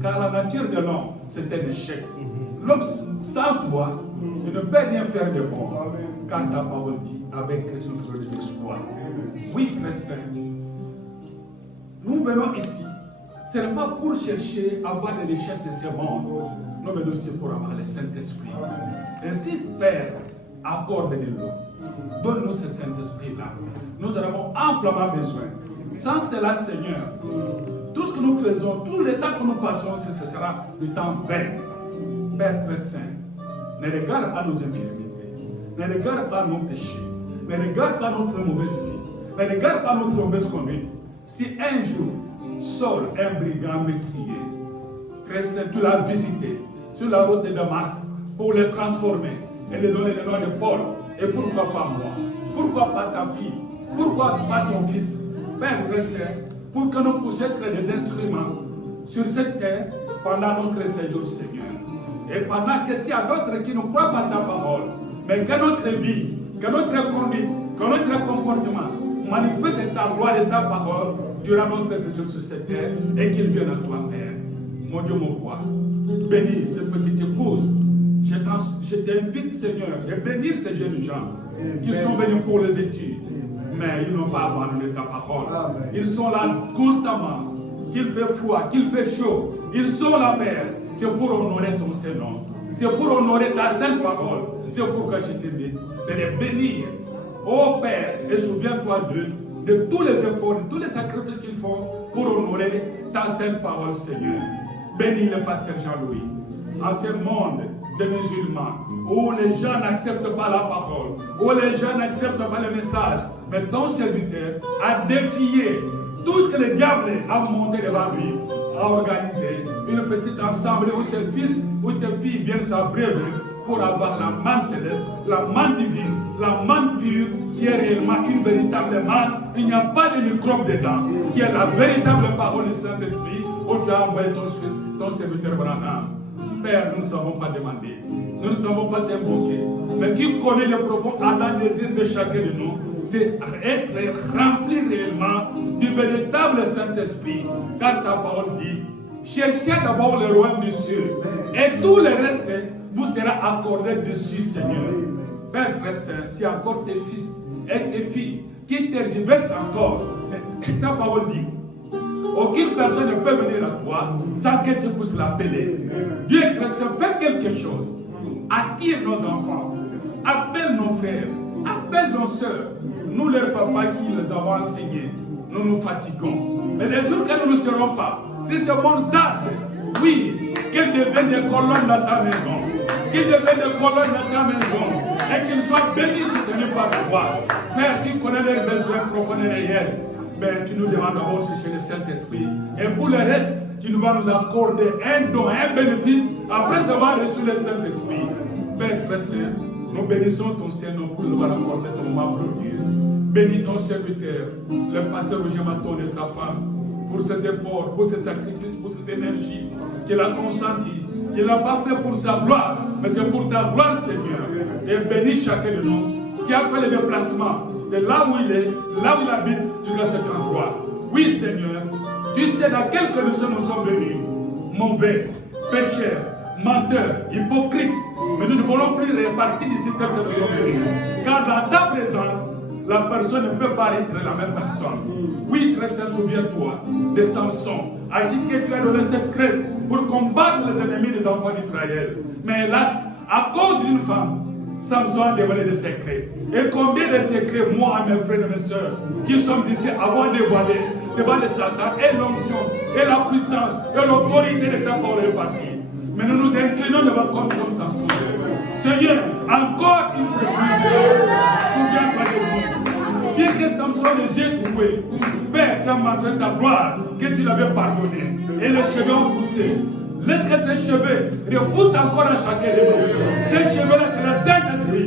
Car la nature de l'homme, c'est un échec. L'homme, sans toi, il ne peut rien faire de bon. Car ta parole dit, avec Christ, nous ferons des exploits. Oui, très saint. Nous venons ici. Ce n'est pas pour chercher à avoir les richesses de ce monde. Nous venons aussi pour avoir le Saint-Esprit. Ainsi, Père, accorde-nous. Donne-nous ce Saint-Esprit-là. Nous en avons amplement besoin. Sans cela, Seigneur, tout ce que nous faisons, tout le temps que nous passons, ce sera du temps vain. Père très saint, ne regarde pas nos infirmités, ne regarde pas nos péchés, ne regarde pas notre mauvaise vie, ne regarde pas notre mauvaise conduite. Si un jour, Saul, un brigand meurtrier, très saint, tu l'as visité sur la route de Damas pour le transformer et lui donner le nom de Paul. Et pourquoi pas moi? Pourquoi pas ta fille? Pourquoi pas ton fils? Père très saint, pour que nous puissions être des instruments sur cette terre pendant notre séjour, Seigneur. Et pendant que s'il y a d'autres qui ne croient pas ta parole, mais que notre vie, que notre conduite, que notre comportement manifeste ta gloire et ta parole durant notre séjour sur cette terre et qu'ils viennent à toi, Père. Mon Dieu, mon roi, bénis cette petite épouse. Je t'invite, Seigneur, de bénir ces jeunes gens qui sont venus pour les études, mais ils n'ont pas abandonné ta parole. Ils sont là constamment, qu'il fait froid, qu'il fait chaud. Ils sont là, Père. C'est pour honorer ton Saint-Nom. C'est pour honorer ta sainte parole. C'est pourquoi je t'invite de les bénir. Oh Père, et souviens-toi de tous les efforts, de tous les sacrifices qu'ils font pour honorer ta sainte parole, Seigneur. Bénis le pasteur Jean-Louis. En ce monde de musulmans, où les gens n'acceptent pas la parole, où les gens n'acceptent pas le message, mais ton serviteur a défié tout ce que le diable a monté devant lui, a organisé une petite assemblée où tes fils ou tes filles viennent s'abreuver pour avoir la manne céleste, la manne divine, la manne pure, qui est réellement une véritable manne. Il n'y a pas de microbe dedans, qui est la véritable parole du Saint-Esprit, où tu as envoyé ton serviteur Branham. Père, nous ne savons pas demander, nous ne savons pas t'invoquer, mais qui connaît le profond ardent désir de chacun de nous, c'est être rempli réellement du véritable Saint-Esprit. Car ta parole dit, cherchez d'abord le royaume du ciel, et tout le reste vous sera accordé dessus, Seigneur. Père très saint, si encore tes fils et tes filles qui tergiversent encore, ta parole dit, aucune personne ne peut venir à toi sans que tu puisses l'appeler. Dieu est très saint, fais quelque chose. Attire nos enfants, appelle nos frères, appelle nos soeurs. Nous, leurs papas qui les avons enseignés, nous nous fatiguons. Mais les jours que nous ne serons pas, si ce monde tarde, oui, qu'ils deviennent des colonnes dans ta maison, qu'ils deviennent des colonnes dans ta maison, et qu'ils soient bénis, soutenus par toi. Père, tu connais leurs besoins profonds et réels. Mais tu nous demandes d'abord chercher le Saint-Esprit. Et pour le reste, tu nous vas nous accorder un don, un bénéfice, après avoir reçu le Saint-Esprit. Père très saint, nous bénissons ton Seigneur pour nous avoir accordé ce moment glorieux. Bénis ton serviteur, le pasteur Roger Maton et sa femme, pour cet effort, pour ce sacrifice, pour cette énergie qu'il a consentie. Il n'a pas fait pour sa gloire, mais c'est pour ta gloire, Seigneur. Et bénis chacun de nous qui a fait le déplacement de là où il est, là où il habite, jusqu'à cet endroit. Oui, Seigneur, tu sais dans quel condition nous sommes venus. Mauvais, pécheurs, menteurs, hypocrites. Mais nous ne voulons plus répartir d'ici tel que nous sommes venus. Car dans ta présence, la personne ne peut pas être la même personne. Oui, très saint, souviens-toi de Samson, à qui tu as donné cette crèche pour combattre les ennemis des enfants d'Israël. Mais hélas, à cause d'une femme, Samson a dévoilé des secrets. Et combien de secrets, moi, mes frères et mes soeurs, qui sommes ici, avons dévoilé devant le Satan et l'onction, et la puissance, et l'autorité de ta parole répartie. Mais nous nous inclinons devant comme Samson. Seigneur, encore une fois de plus, souviens-toi de nous. Bien que Samson les ait trouvés, Père, tu as montré ta gloire, que tu l'avais pardonné, et les cheveux ont poussé. Laisse que ces cheveux repoussent encore à chacun de nous. Ces cheveux-là, c'est le Saint-Esprit.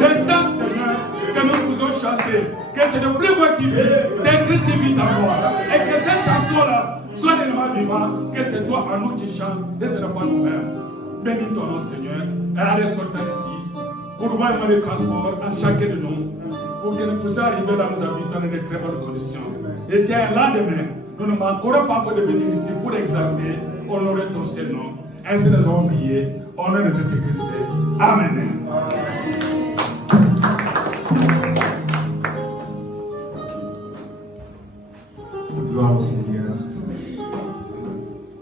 Descends, Seigneur, que nous pouvons chanter. Que ce n'est plus moi qui vis, c'est Christ qui vit en moi. Et que cette chanson-là soit réellement vivante, que c'est toi en nous qui chante, et ce n'est pas nous-mêmes. Bénis ton nom, Seigneur, et allez sortir ici, pour voir le transport à chacun de nous, pour que nous puissions arriver dans nos habitants dans de très bonnes conditions. Et si un lendemain, nous ne manquerons pas encore de venir ici pour examiner, honorer ton Seigneur. Ainsi nous avons prié, au nom de Jésus-Christ. Amen. Gloire au Seigneur.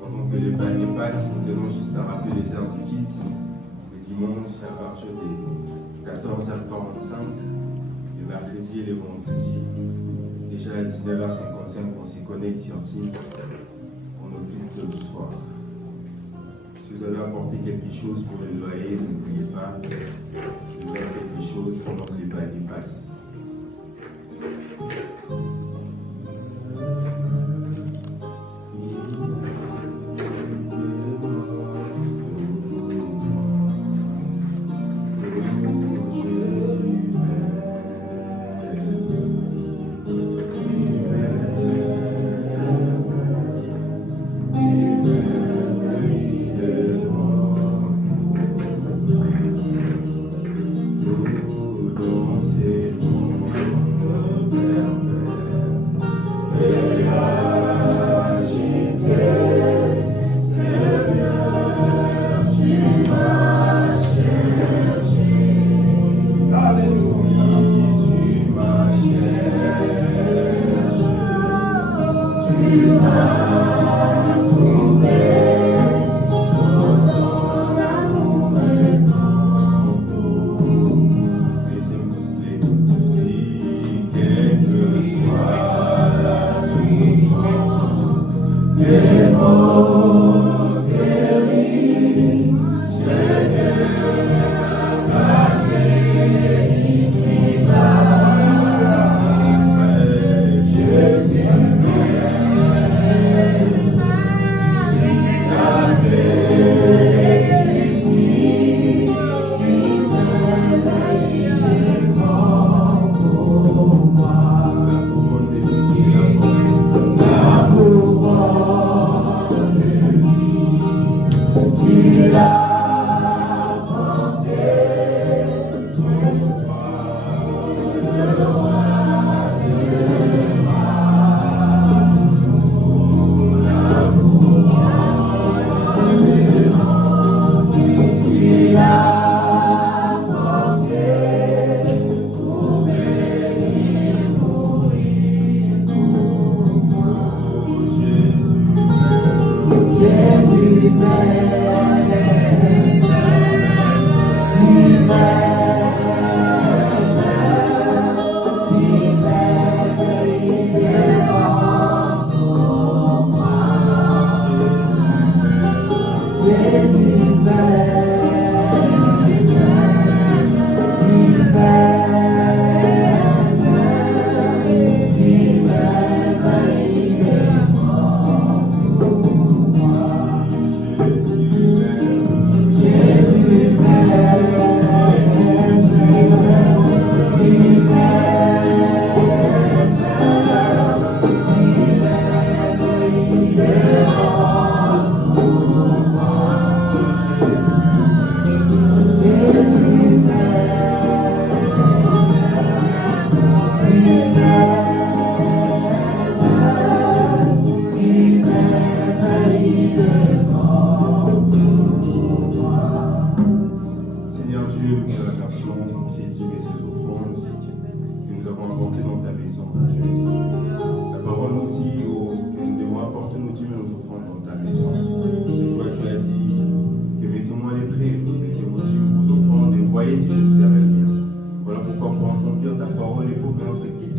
Pendant que les paniers passent, nous tenons juste à rappeler les heures du kit. Le dimanche, à partir des 14h45, le mercredi et le vendredi. Déjà à 19h55, on s'y connecte sur Teams pour nos cultes du soir. Si vous avez apporté quelque chose pour le loyer, n'oubliez pas de faire quelque chose pendant que les paniers passent.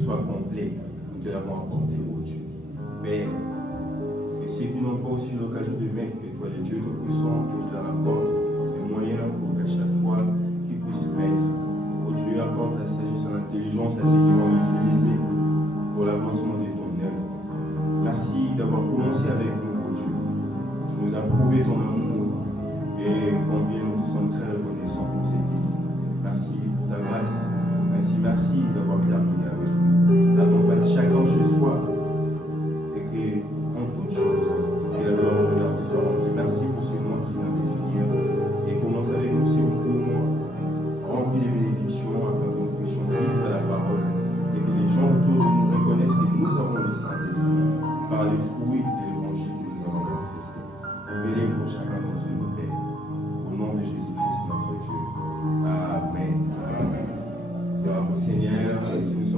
soit complet, nous te l'avons apporté, ô Dieu. Père, que si nous n'avons pas aussi l'occasion de mettre que toi, les dieux tout-puissants, que tu leur apportes les moyens pour qu'à chaque fois qu'ils puissent mettre, ô Dieu, apporte la sagesse et l'intelligence à ceux qui vont l'utiliser pour l'avancement de ton œuvre. Merci d'avoir commencé avec nous, ô Dieu. Tu nous as prouvé ton amour et combien nous te sommes très reconnaissants pour cette vie. Merci pour ta grâce. Merci d'avoir terminé avec nous. Accompagne chacun chez soi et que, en toutes choses, que la gloire et l'honneur te soient rendus. Merci pour ce mois qui vient de finir et commence avec nous ce nouveau mois. Remplis les bénédictions afin que nous puissions vivre la parole et que les gens autour de nous reconnaissent que nous avons le Saint-Esprit par les fruits de l'évangile que nous avons manifesté. Fais-les pour chacun d'entre nous, Père. Au nom de Jésus-Christ, notre Dieu. Amen. Gloire au Seigneur, ainsi nous sommes